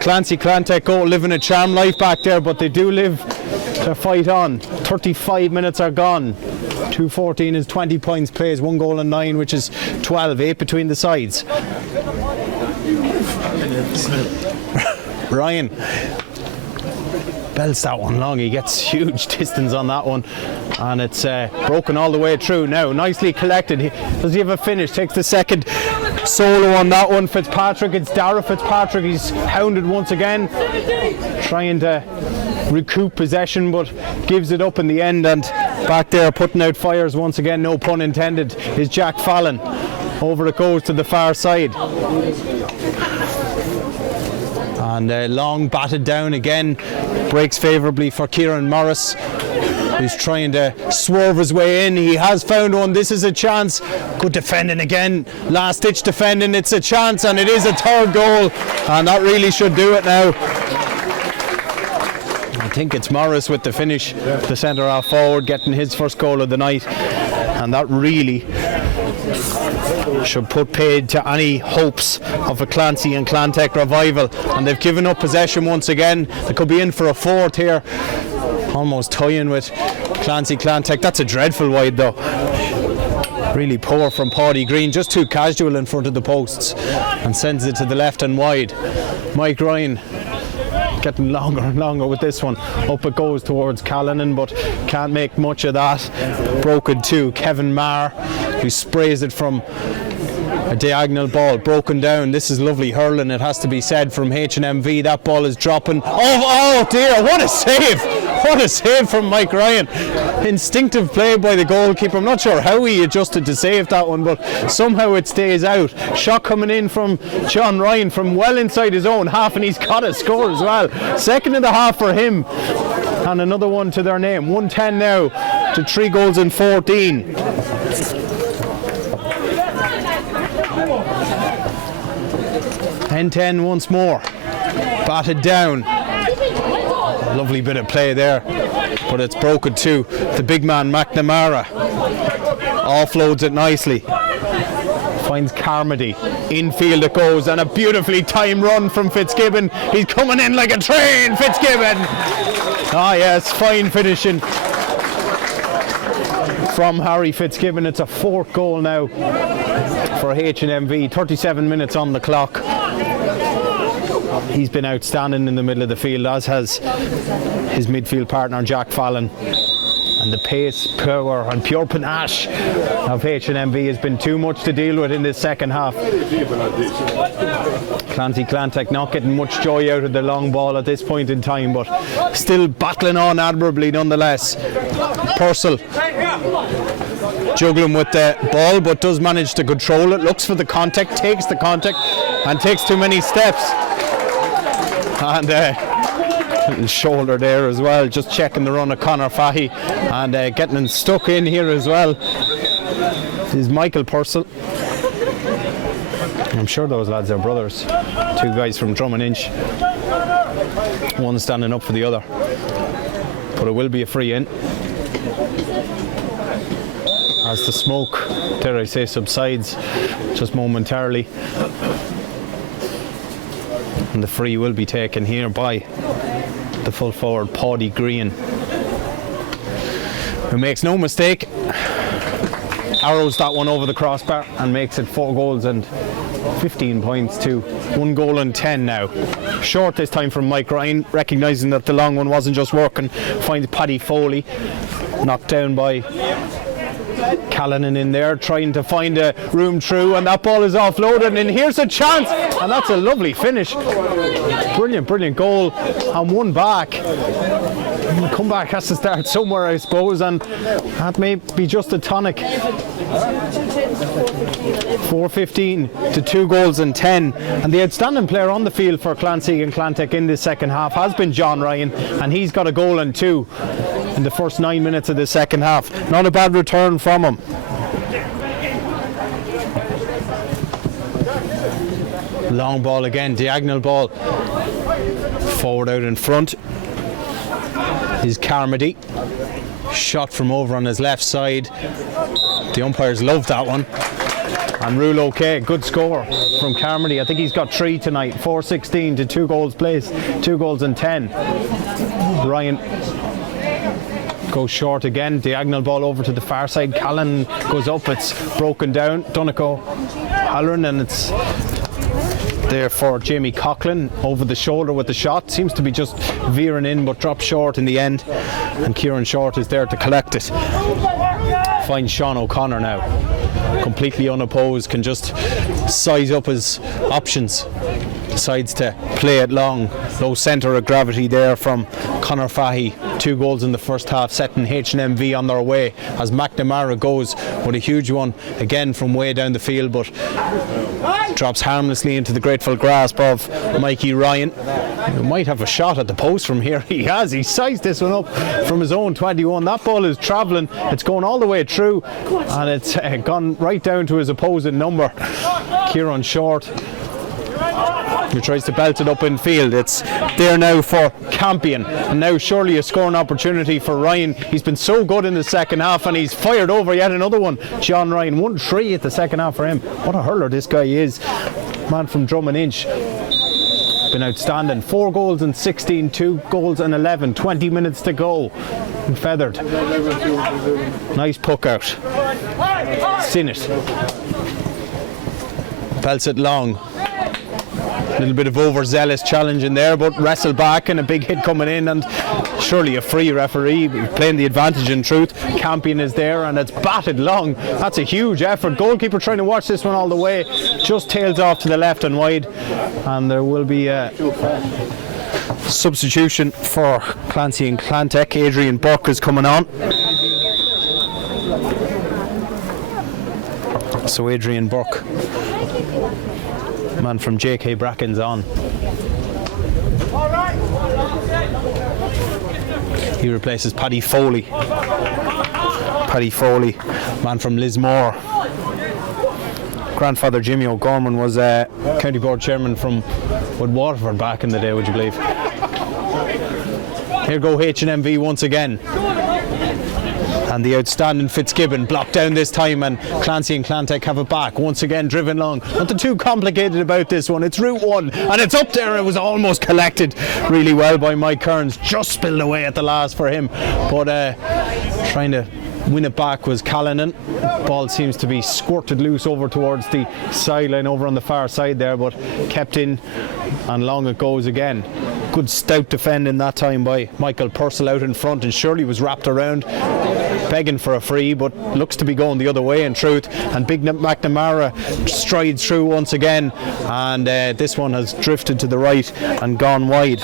Clancy Clantech goal living a charm life back there, but they do live to fight on. 35 minutes are gone. 2:14 is 20 points plays, 1 goal and 9, which is 12, 8 between the sides. Ryan belts that one long. He gets huge distance on that one, and it's broken all the way through now. Nicely collected. Does he have a finish? Takes the second solo on that one. Fitzpatrick, it's Dara Fitzpatrick. He's hounded once again, trying to recoup possession, but gives it up in the end. And back there putting out fires once again, no pun intended, is Jack Fallon. Over it goes to the far side. And long batted down again. Breaks favourably for Kieran Morris, who's trying to swerve his way in. He has found one. This is a chance. Good defending again. Last ditch defending. It's a chance, and it is a third goal. And that really should do it now. I think it's Morris with the finish. The centre half forward getting his first goal of the night. And that really should put paid to any hopes of a Clancy and Clantech revival. And they've given up possession once again. They could be in for a fourth here. Almost tying with Clancy Clantech. That's a dreadful wide though. Really poor from Paddy Green. Just too casual in front of the posts. And sends it to the left and wide. Mike Ryan getting longer and longer with this one. Up it goes towards Callanan, but can't make much of that. Broken to Kevin Marr, who sprays it from a diagonal ball. Broken down. This is lovely hurling, it has to be said, from H&MV. That ball is dropping. Oh dear, what a save! What a save from Mike Ryan. Instinctive play by the goalkeeper. I'm not sure how he adjusted to save that one, but somehow it stays out. Shot coming in from John Ryan from well inside his own half, and he's got a score as well. Second in the half for him. And another one to their name. 110 now to 3 goals and 14. N10 once more. Batted down. Lovely bit of play there, but it's broken too. The big man McNamara offloads it nicely. Finds Carmody. Infield it goes, and a beautifully timed run from Fitzgibbon. He's coming in like a train, Fitzgibbon. Ah yes, fine finishing from Harry Fitzgibbon. It's a 4th goal now for H&MV. 37 minutes on the clock. He's been outstanding in the middle of the field, as has his midfield partner Jack Fallon. And the pace, power and pure panache of H&MV has been too much to deal with in this second half. Clantech not getting much joy out of the long ball at this point in time, but still battling on admirably nonetheless. Purcell juggling with the ball, but does manage to control it, looks for the contact, takes the contact and takes too many steps. And little shoulder there as well, just checking the run of Conor Fahy, and getting him stuck in here as well is Michael Purcell. I'm sure those lads are brothers, two guys from Drummond-Inch, one standing up for the other, but it will be a free in as the smoke, dare I say, subsides just momentarily, and the free will be taken here by the full forward Paddy Green, who makes no mistake, arrows that one over the crossbar and makes it 4 goals and 15 points to 1 goal and 10 now. Short this time from Mike Ryan, recognising that the long one wasn't just working, finds Paddy Foley, knocked down by Callanan in there, trying to find a room through, and that ball is offloaded, and here's a chance, and that's a lovely finish. Brilliant goal, and one back. The comeback has to start somewhere, I suppose, and that may be just a tonic. 4-15 to 2 goals and 10, and the outstanding player on the field for Clancy and Clantech in this second half has been John Ryan, and he's got a goal and 2 in the first 9 minutes of the second half. Not a bad return from him. Long ball again, diagonal ball, forward out in front is Carmody, shot from over on his left side. The umpires love that one, and rule okay. Good score from Carmody. I think he's got 3 tonight. 4-16 to 2 goals placed, 2 goals and 10. Ryan goes short again, diagonal ball over to the far side. Callan goes up, it's broken down. Donegal Halloran, and it's there for Jamie Coughlin over the shoulder with the shot. Seems to be just veering in, but dropped short in the end, and Kieran Short is there to collect it. Finds Sean O'Connor now, completely unopposed, can just size up his options, decides to play it long. Low centre of gravity there from Conor Fahy. 2 goals in the first half, setting H&MV on their way as McNamara goes with a huge one again from way down the field, but drops harmlessly into the grateful grasp of Mikey Ryan, who might have a shot at the post from here. He has, he sized this one up from his own 21. That ball is travelling, it's going all the way through, and it's gone right down to his opposing number, Kieran Short, who tries to belt it up in field. It's there now for Campion, and now surely a scoring opportunity for Ryan. He's been so good in the second half, and he's fired over yet another one. John Ryan, 1-3 at the second half for him. What a hurler this guy is. Man from Drummond-Inch, been outstanding. 4 goals and 16, 2 goals and 11, 20 minutes to go. And feathered. Nice puck out. Sinnott belts it long. A little bit of overzealous challenge in there, but wrestled back, and a big hit coming in, and surely a free. Referee playing the advantage in truth. Campion is there, and it's batted long. That's a huge effort. Goalkeeper trying to watch this one all the way, just tails off to the left and wide, and there will be a substitution for Clancy and Clantech. Adrian Burke is coming on. So Adrian Burke, man from JK Bracken's on. He replaces Paddy Foley. Paddy Foley, man from Lismore. Grandfather Jimmy O'Gorman was a county board chairman from Waterford back in the day, would you believe? Here go H&MV once again. And the outstanding Fitzgibbon blocked down this time, and Clancy and Clantech have it back. Once again driven long. Nothing too complicated about this one. It's route 1, and it's up there. It was almost collected really well by Mike Kearns. Just spilled away at the last for him. But trying to win it back was Callanan. Ball seems to be squirted loose over towards the sideline over on the far side there, but kept in and long it goes again. Good stout defending that time by Michael Purcell out in front, and Shirley was wrapped around begging for a free, but looks to be going the other way in truth. And big McNamara strides through once again, and this one has drifted to the right and gone wide.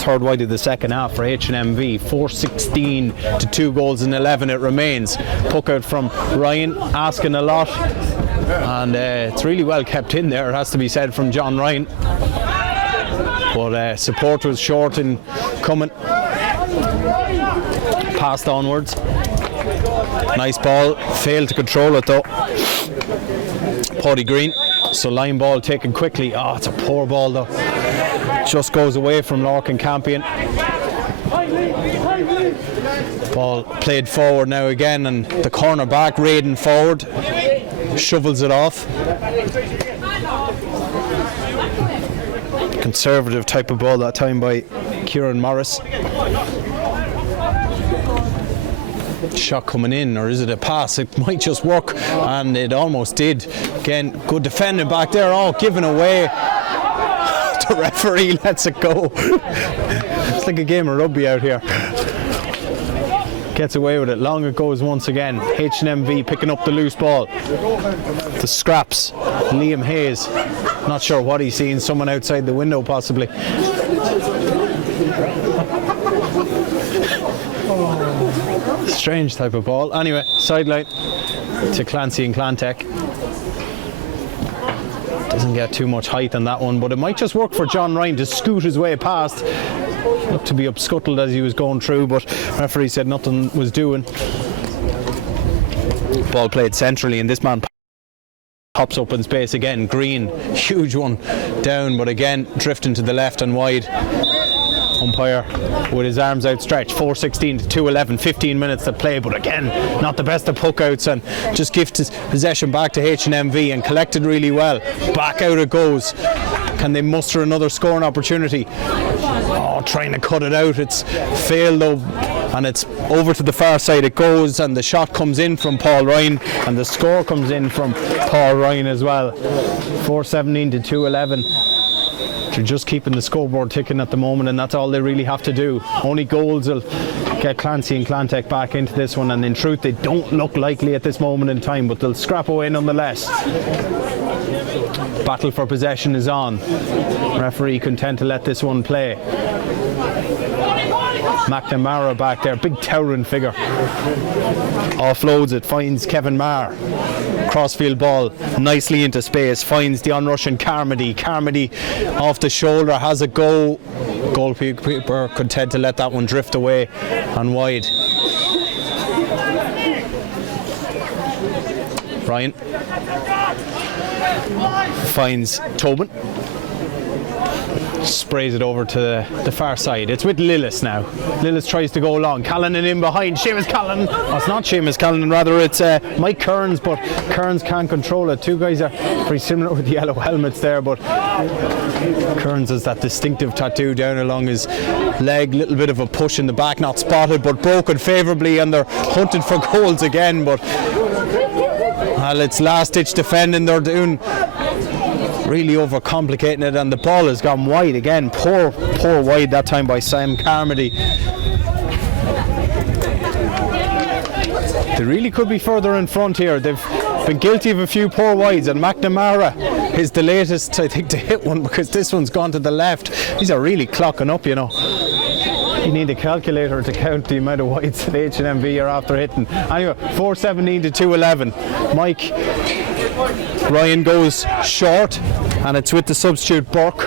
Third wide of the second half for H&MV. 4-16 to 2 goals in 11 it remains. Puck out from Ryan, asking a lot, and it's really well kept in there, it has to be said, from John Ryan. But support was short in coming. Passed onwards. Nice ball, failed to control it though. Paddy Green. So line ball taken quickly. Oh, it's a poor ball though. Just goes away from Lorcan Campion. Ball played forward now again, and the corner back raiding forward. Shovels it off. Conservative type of ball that time by Kieran Morris. Shot coming in, or is it a pass? It might just work, and it almost did. Again, good defending back there. Oh, given away. The referee lets it go. It's like a game of rugby out here. Gets away with it. Long it goes once again. H&MV picking up the loose ball. The scraps. Liam Hayes. Not sure what he's seen. Someone outside the window possibly. Strange type of ball. Anyway, sideline to Clancy and Clantech. Doesn't get too much height on that one, but it might just work for John Ryan to scoot his way past. Looked to be upscuttled as he was going through, but referee said nothing was doing. Ball played centrally, and this man pops up in space again. Green, huge one down, but again drifting to the left and wide. Umpire with his arms outstretched. 4-16 to 2-11, 15 minutes to play, but again not the best of puck outs, and just gives his possession back to H&MV and collected really well. Back out it goes. Can they muster another scoring opportunity? Oh, trying to cut it out. It's failed though, and it's over to the far side it goes, and the shot comes in from Paul Ryan, and the score comes in from Paul Ryan as well. 4-17 to 2-11. They're just keeping the scoreboard ticking at the moment, and that's all they really have to do. Only goals will get Clancy and Clantech back into this one, and in truth they don't look likely at this moment in time, but they'll scrap away nonetheless. Battle for possession is on. Referee content to let this one play. McNamara back there, big towering figure. Offloads it, finds Kevin Marr. Crossfield ball nicely into space, finds the onrushing Carmody. Carmody off the shoulder, has a go. Goalkeeper content to let that one drift away and wide. Ryan finds Tobin. Sprays it over to the far side. It's with Lillis now. Lillis tries to go along. Callanan in behind. Seamus Callanan. Oh, it's not Seamus Callanan, rather it's Mike Kearns, but Kearns can't control it. Two guys are pretty similar with the yellow helmets there, but Kearns has that distinctive tattoo down along his leg. Little bit of a push in the back, not spotted, but broken favourably, and they're hunting for goals again, but well, it's last ditch defending they're doing. Really overcomplicating it, and the ball has gone wide again. Poor wide that time by Sam Carmody. They really could be further in front here. They've been guilty of a few poor wides, and McNamara is the latest, I think, to hit one, because this one's gone to the left. These are really clocking up, you know. You need a calculator to count the amount of wides that H&MV are after hitting. Anyway, 4-17 to 2-11. Mike Ryan goes short, and it's with the substitute Burke,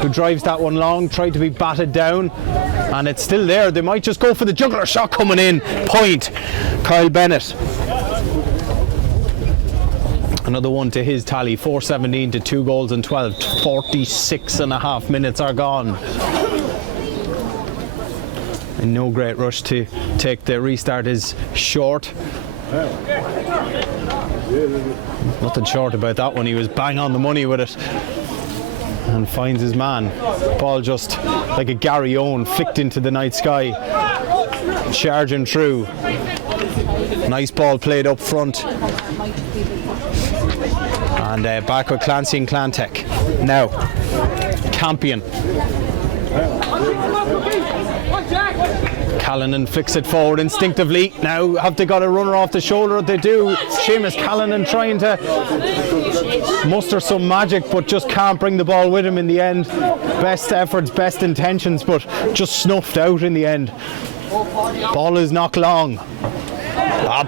who drives that one long, tried to be batted down, and it's still there. They might just go for the juggler shot coming in. Point, Kyle Bennett. Another one to his tally. 4-17 to 2 goals and 12. 46.5 minutes are gone. And no great rush to take the restart is short. Nothing short about that one. He was bang on the money with it and finds his man. Ball just like a Gary Owen flicked into the night sky, charging through. Nice ball played up front. And back with Clancy and Clantech. Now, Campion. Callanan flicks it forward instinctively. Now have they got a runner off the shoulder? They do. Seamus Callanan trying to muster some magic, but just can't bring the ball with him in the end. Best efforts, best intentions, but just snuffed out in the end. Ball is not long.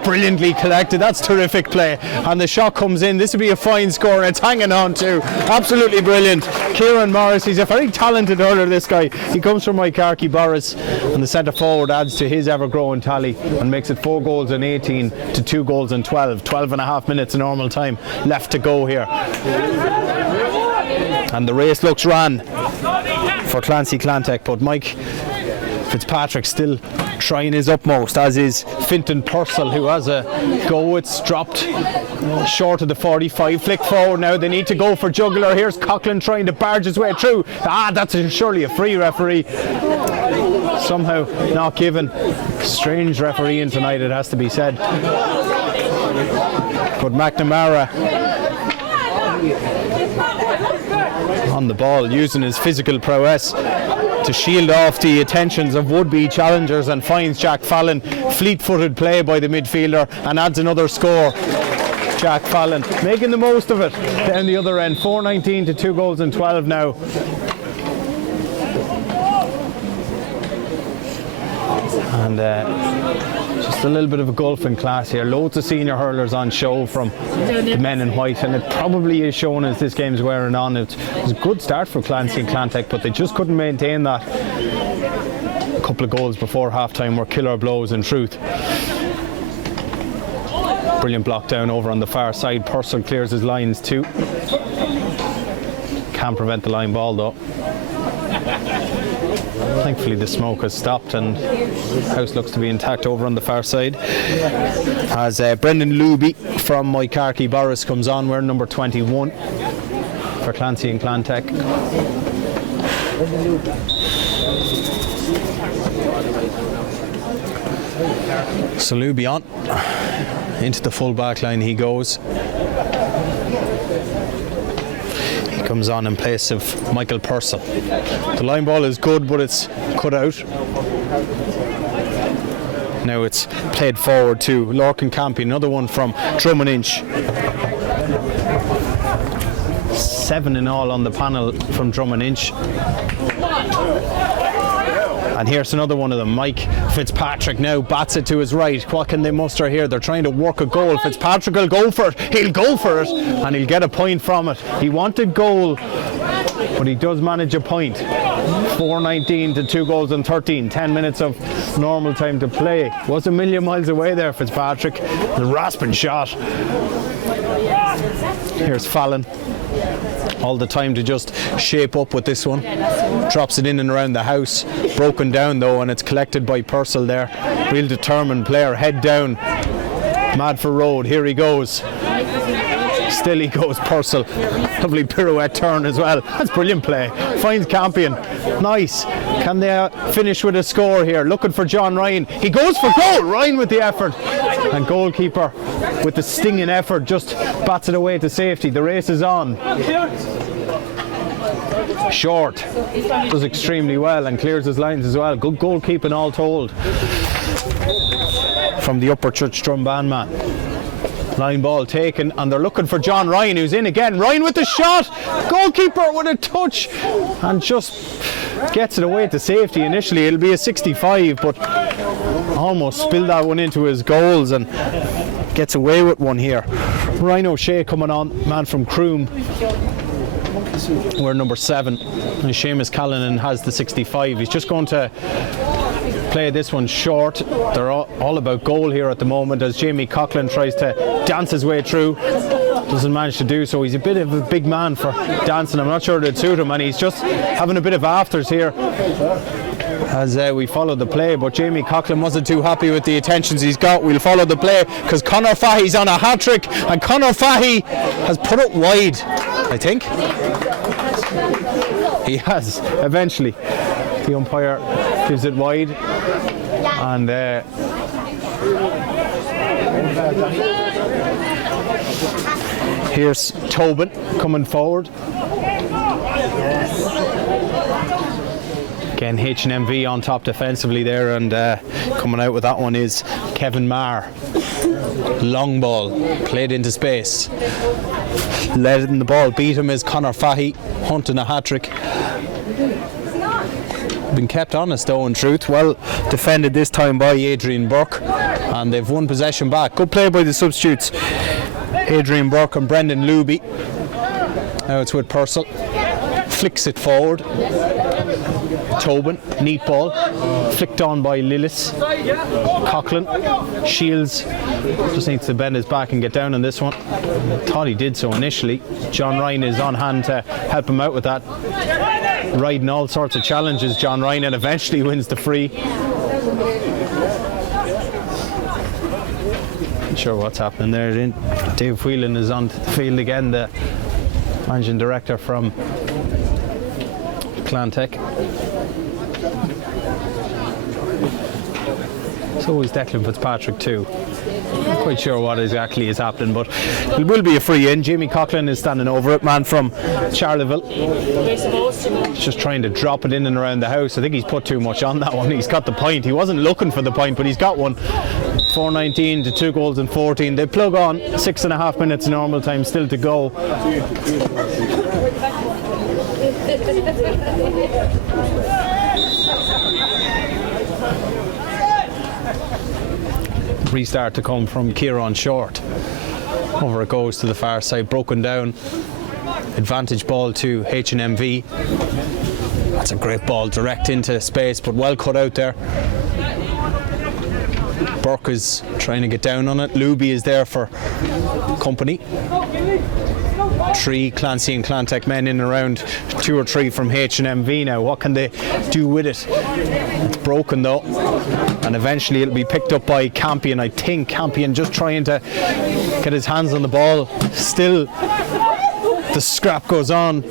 Brilliantly collected. That's terrific play. And the shot comes in. This would be a fine score, and it's hanging on too. Absolutely brilliant. Kieran Morris, he's a very talented hurler, this guy. He comes from Moycarkey Boris, and the centre forward adds to his ever-growing tally and makes it 4 goals in 18 to 2 goals in 12. 12 and a half minutes of normal time left to go here. And the race looks ran for Clancy Clantech, but Mike Fitzpatrick still trying his utmost, as is Fintan Purcell, who has a go. It's dropped short of the 45. Flick forward now. They need to go for jugular. Here's Coughlin trying to barge his way through. That's surely a free, referee. Somehow not given. Strange refereeing tonight, it has to be said. But McNamara on the ball, using his physical prowess to shield off the attentions of would-be challengers, and finds Jack Fallon. Fleet-footed play by the midfielder and adds another score. Jack Fallon making the most of it down the other end. 4-19 to 2 goals in 12 now. And just a little bit of a gulf in class here. Loads of senior hurlers on show from the men in white, and it probably is shown as this game's wearing on. It was a good start for Clancy and Clantech, but they just couldn't maintain that. A couple of goals before half-time were killer blows in truth. Brilliant block down over on the far side. Purcell clears his lines too. Can't prevent the line ball though. Thankfully the smoke has stopped and the house looks to be intact over on the far side. As Brendan Luby from Moycarkey Boris comes on, wearing number 21 for Clancy and Clantech. So Luby on. Into the full back line he goes. Comes on in place of Michael Purcell. The line ball is good, but it's cut out. Now it's played forward to Lorcan Campion, another one from Drummond Inch. 7 in all on the panel from Drummond Inch. And here's another one of them. Mike Fitzpatrick now bats it to his right. What can they muster here? They're trying to work a goal. Fitzpatrick will go for it. He'll go for it and he'll get a point from it. He wanted goal, but he does manage a point. 4-19 to 2 goals and 13. 10 minutes of normal time to play. Was a million miles away there, Fitzpatrick. The rasping shot. Here's Fallon. All the time to just shape up with this one. Drops it in and around the house. Broken down though, and it's collected by Purcell there. Real determined player, head down. Mad for road, here he goes. Still he goes, Purcell. Lovely pirouette turn as well. That's brilliant play. Finds Campion. Nice. Can they finish with a score here? Looking for John Ryan. He goes for goal. Ryan with the effort. And goalkeeper with the stinging effort just bats it away to safety. The race is on. Short. Does extremely well and clears his lines as well. Good goalkeeping all told from the Upper Church Drumban man. Line ball taken, and they're looking for John Ryan, who's in again. Ryan with the shot. Goalkeeper with a touch and just gets it away to safety. Initially it'll be a 65, but almost spilled that one into his goals and gets away with one here. Ryan O'Shea coming on, man from Croom. We're number 7, and Seamus Callanan has the 65. He's just going to play this one short. They're all about goal here at the moment as Jamie Coughlin tries to dance his way through. Doesn't manage to do so. He's a bit of a big man for dancing. I'm not sure it'd suit him, and he's just having a bit of afters here as we follow the play. But Jamie Coughlin wasn't too happy with the attentions he's got. We'll follow the play because Conor Fahy's on a hat-trick, and Conor Fahy has put it wide, I think. He has, eventually. The umpire gives it wide, and Here's Tobin coming forward. Again, H&MV on top defensively there, and coming out with that one is Kevin Marr. Long ball, played into space. Led in the ball, beat him is Conor Fahy, hunting a hat-trick. Been kept honest though, in truth. Well defended this time by Adrian Burke, and they've won possession back. Good play by the substitutes, Adrian Burke and Brendan Luby. Now it's with Purcell, flicks it forward. Tobin, neat ball, flicked on by Lillis. Coughlin, Shields, just needs to bend his back and get down on this one. Thought he did so initially. John Ryan is on hand to help him out with that. Riding all sorts of challenges, John Ryan, and eventually wins the free. Not sure what's happening there. Dave Whelan is on the field again, the managing director from Clantech. So is Declan Fitzpatrick too. Not quite sure what exactly is happening, but it will be a free in. Jamie Coughlin is standing over it, man from Charleville. He's just trying to drop it in and around the house. I think he's put too much on that one. He's got the point. He wasn't looking for the point, but he's got one. 4:19 to 2 goals and 14. They plug on, 6.5 minutes normal time still to go. Restart to come from Kieran Short. Over it goes to the far side, broken down. Advantage ball to H&MV. That's a great ball, direct into space, but well cut out there. Burke is trying to get down on it. Luby is there for company. 3 Clancy and Clantech men in and around, 2 or 3 from H&MV now. What can they do with it? It's broken though, and eventually it'll be picked up by Campion. I think Campion just trying to get his hands on the ball. Still, the scrap goes on.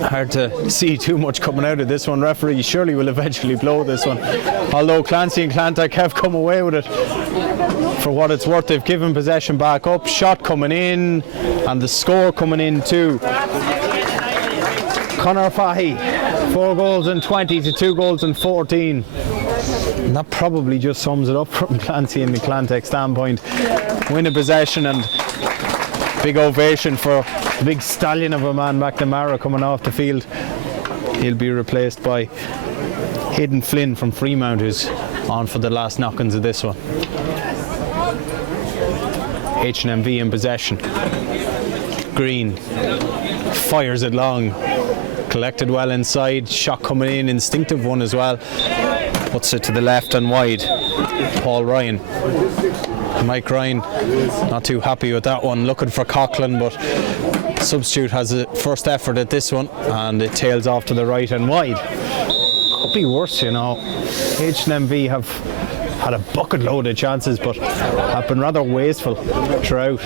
Hard to see too much coming out of this one. Referee surely will eventually blow this one. Although Clancy and Clantech have come away with it. For what it's worth, they've given possession back up. Shot coming in, and the score coming in too. Conor Fahy, 4 goals and 20 to 2 goals and 14. And that probably just sums it up from Clancy and the Clantech standpoint. Win a possession and big ovation for the big stallion of a man, McNamara, coming off the field. He'll be replaced by Aidan Flynn from Fremount, who's on for the last knock-ins of this one. H&MV in possession. Green fires it long, collected well inside, shot coming in, instinctive one as well, puts it to the left and wide. Paul Ryan, Mike Ryan not too happy with that one, looking for Coughlin, but substitute has a first effort at this one and it tails off to the right and wide. Could be worse, you know. H&MV have had a bucket load of chances but have been rather wasteful throughout.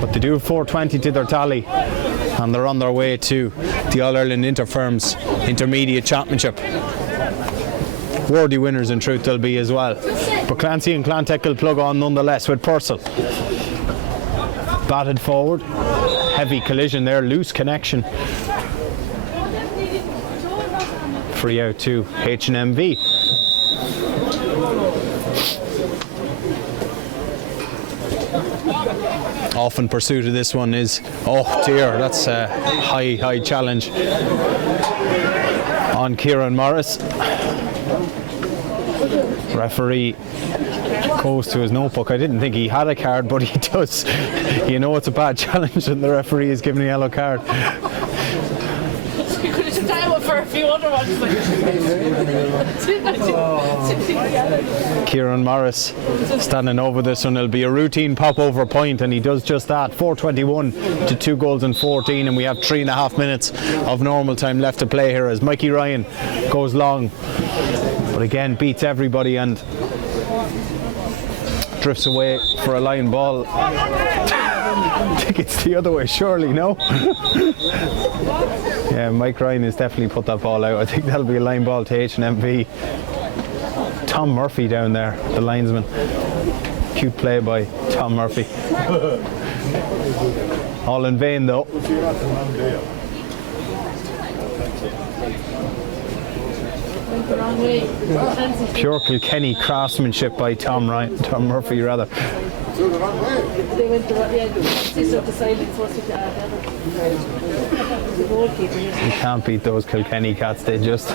But they do have 420 to their tally and they're on their way to the All-Ireland Interfirms Intermediate Championship. Worthy winners in truth they'll be as well. But Clancy and Clantech will plug on nonetheless with Purcell. Batted forward, heavy collision there, loose connection. Free out to H&MV. Off in pursuit of this one is, oh dear, that's a high challenge on Kieran Morris. Referee goes to his notebook. I didn't think he had a card, but he does. You know it's a bad challenge and the referee is giving a yellow card. You could have just done it for a few other ones. Kieran Morris standing over this one. It'll be a routine pop over point and he does just that. 4:21 to 2 goals and 14 and we have 3.5 minutes of normal time left to play here as Mikey Ryan goes long. But again beats everybody and drifts away for a line ball. I think it's the other way, surely, no? Yeah, Mike Ryan has definitely put that ball out. I think that'll be a line ball to H&MV. Tom Murphy down there, the linesman. Cute play by Tom Murphy. All in vain though. Pure Kilkenny craftsmanship by Tom Murphy rather. They went the silence was with the goalkeeper. You can't beat those Kilkenny cats, they just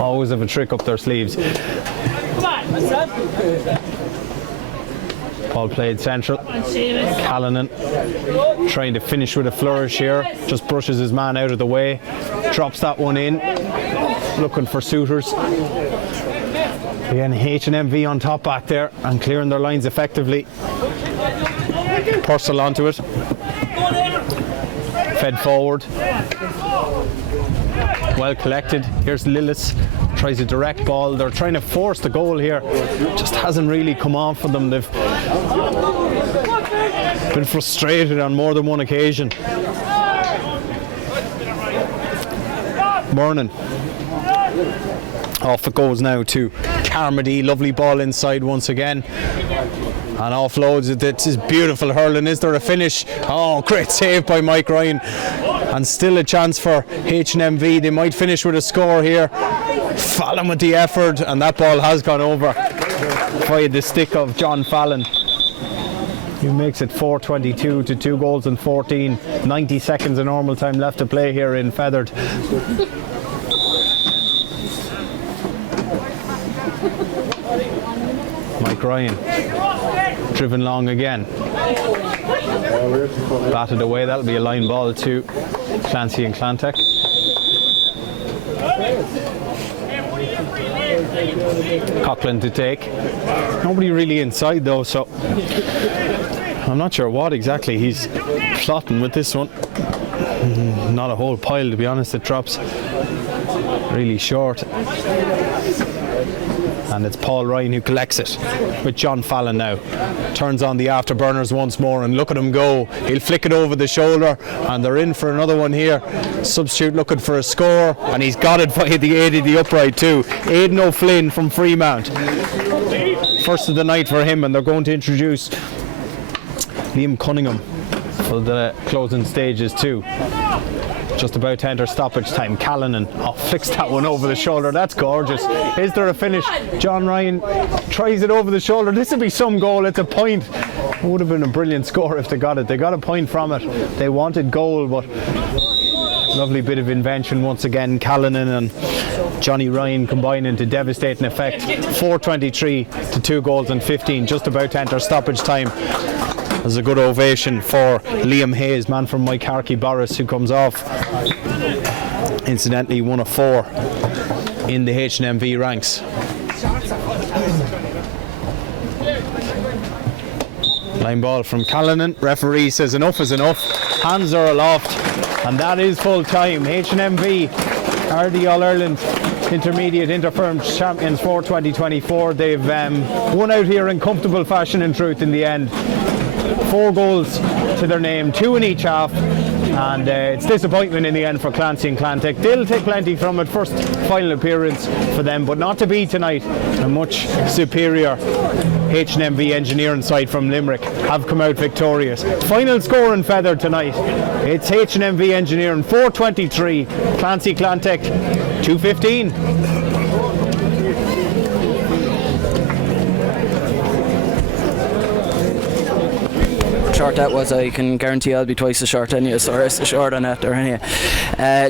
always have a trick up their sleeves. Come on, what's up? Ball played central. Callanan trying to finish with a flourish here. Just brushes his man out of the way. Drops that one in. Looking for suitors. Again, H&MV on top back there and clearing their lines effectively. Purcell onto it. Fed forward. Well collected. Here's Lillis. Tries a direct ball. They're trying to force the goal here. Just hasn't really come on for them. They've been frustrated on more than one occasion. Morning. Off it goes now to Carmody. Lovely ball inside once again. And offloads it. It's beautiful hurling. Is there a finish? Oh, great save by Mike Ryan. And still a chance for H&MV. They might finish with a score here. Fallon with the effort, and that ball has gone over via the stick of John Fallon. He makes it 4:22 to 2 goals and 14. 90 seconds of normal time left to play here in Feathered. Mike Ryan driven long again. Batted away. That'll be a line ball to Clancy and Clantech. Coughlin to take. Nobody really inside though, so I'm not sure what exactly he's plotting with this one. Not a whole pile, to be honest. It drops really short. And it's Paul Ryan who collects it with John Fallon now. Turns on the afterburners once more and look at him go. He'll flick it over the shoulder and they're in for another one here. Substitute looking for a score and he's got it via the aid of the upright too. Aidan O'Flynn from Fremount. First of the night for him, and they're going to introduce Liam Cunningham for the closing stages too. Just about to enter stoppage time. Callanan flicks that one over the shoulder. That's gorgeous. Is there a finish? John Ryan tries it over the shoulder. This will be some goal. It's a point. It would have been a brilliant score if they got it. They got a point from it. They wanted goal, but lovely bit of invention once again. Callanan and Johnny Ryan combining to devastating effect. 4:23 to 2 goals and 15. Just about to enter stoppage time. There's a good ovation for Liam Hayes, man from Mike Harkey Boris, who comes off. Incidentally, 1 of 4 in the H&MV ranks. Line ball from Callanan. Referee says enough is enough. Hands are aloft, and that is full time. H&MV are the All-Ireland Intermediate Interfirms champions for 2024. They've won out here in comfortable fashion, in truth, in the end. 4 goals to their name, 2 in each half, and it's disappointment in the end for Clancy and Clantech. They'll take plenty from it. First final appearance for them, but not to be tonight. A much superior H&MV Engineering side from Limerick have come out victorious. Final score in Feather tonight. It's H&MV Engineering 4:23, Clancy Clantech 2:15. Short that was, I can guarantee I'll be twice as short anyway, so rest assured on that there anyway.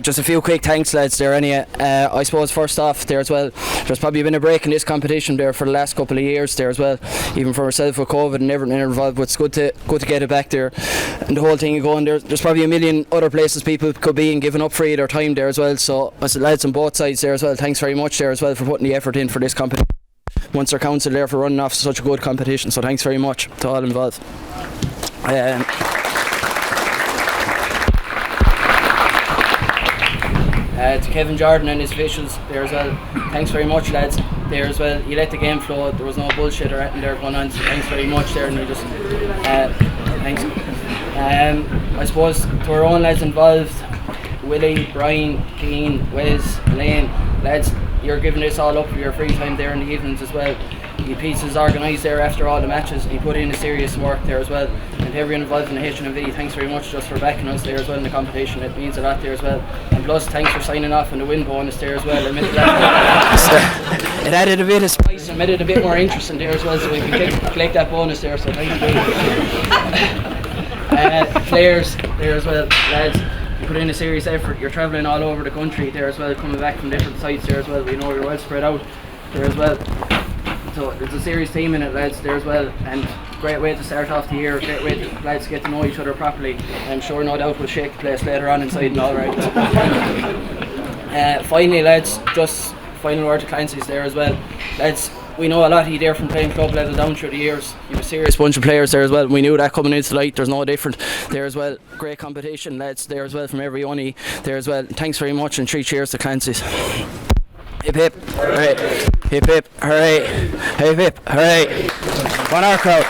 Just a few quick thanks, lads, there anyway. I suppose first off there as well, there's probably been a break in this competition there for the last couple of years there as well, even for myself with COVID and everything involved, but it's good to get it back there and the whole thing going there. There's probably a million other places people could be and giving up free their time there as well, so I said lads on both sides there as well, thanks very much there as well for putting the effort in for this competition. Munster Council there for running off such a good competition, so thanks very much to all involved. To Kevin Jordan and his officials there as well, thanks very much lads there as well. You let the game flow, there was no bullshit or anything there going on, so thanks very much there, and you just thanks. I suppose to our own lads involved, Willie, Brian, Keane, Wes, Lane, lads, you're giving this all up for your free time there in the evenings as well. He pieces organised there after all the matches. He put in a serious work there as well. And to everyone involved in the H&MV, thanks very much just for backing us there as well in the competition. It means a lot there as well. And plus, thanks for signing off on the win bonus there as well. It added a bit of spice and made it a bit more interesting there as well, so we can collect that bonus there. So thank you. Players there as well, lads. You put in a serious effort. You're travelling all over the country there as well, coming back from different sites there as well. We know you're well spread out there as well. So there's a serious team in it, lads, there as well, and great way to start off the year, great way to lads get to know each other properly. I'm sure no doubt we'll shake the place later on inside and all right. Finally, lads, just final word to Clancy's there as well. Lads, we know a lot of you there from playing club level down through the years. You've a serious bunch of players there as well. We knew that coming into the light, there's no different there as well. Great competition, lads, there as well from every one of you there as well. Thanks very much and 3 cheers to Clancy's. Hip hip, hooray. Hip hip, hooray. Hip hip, hooray. On our crowd.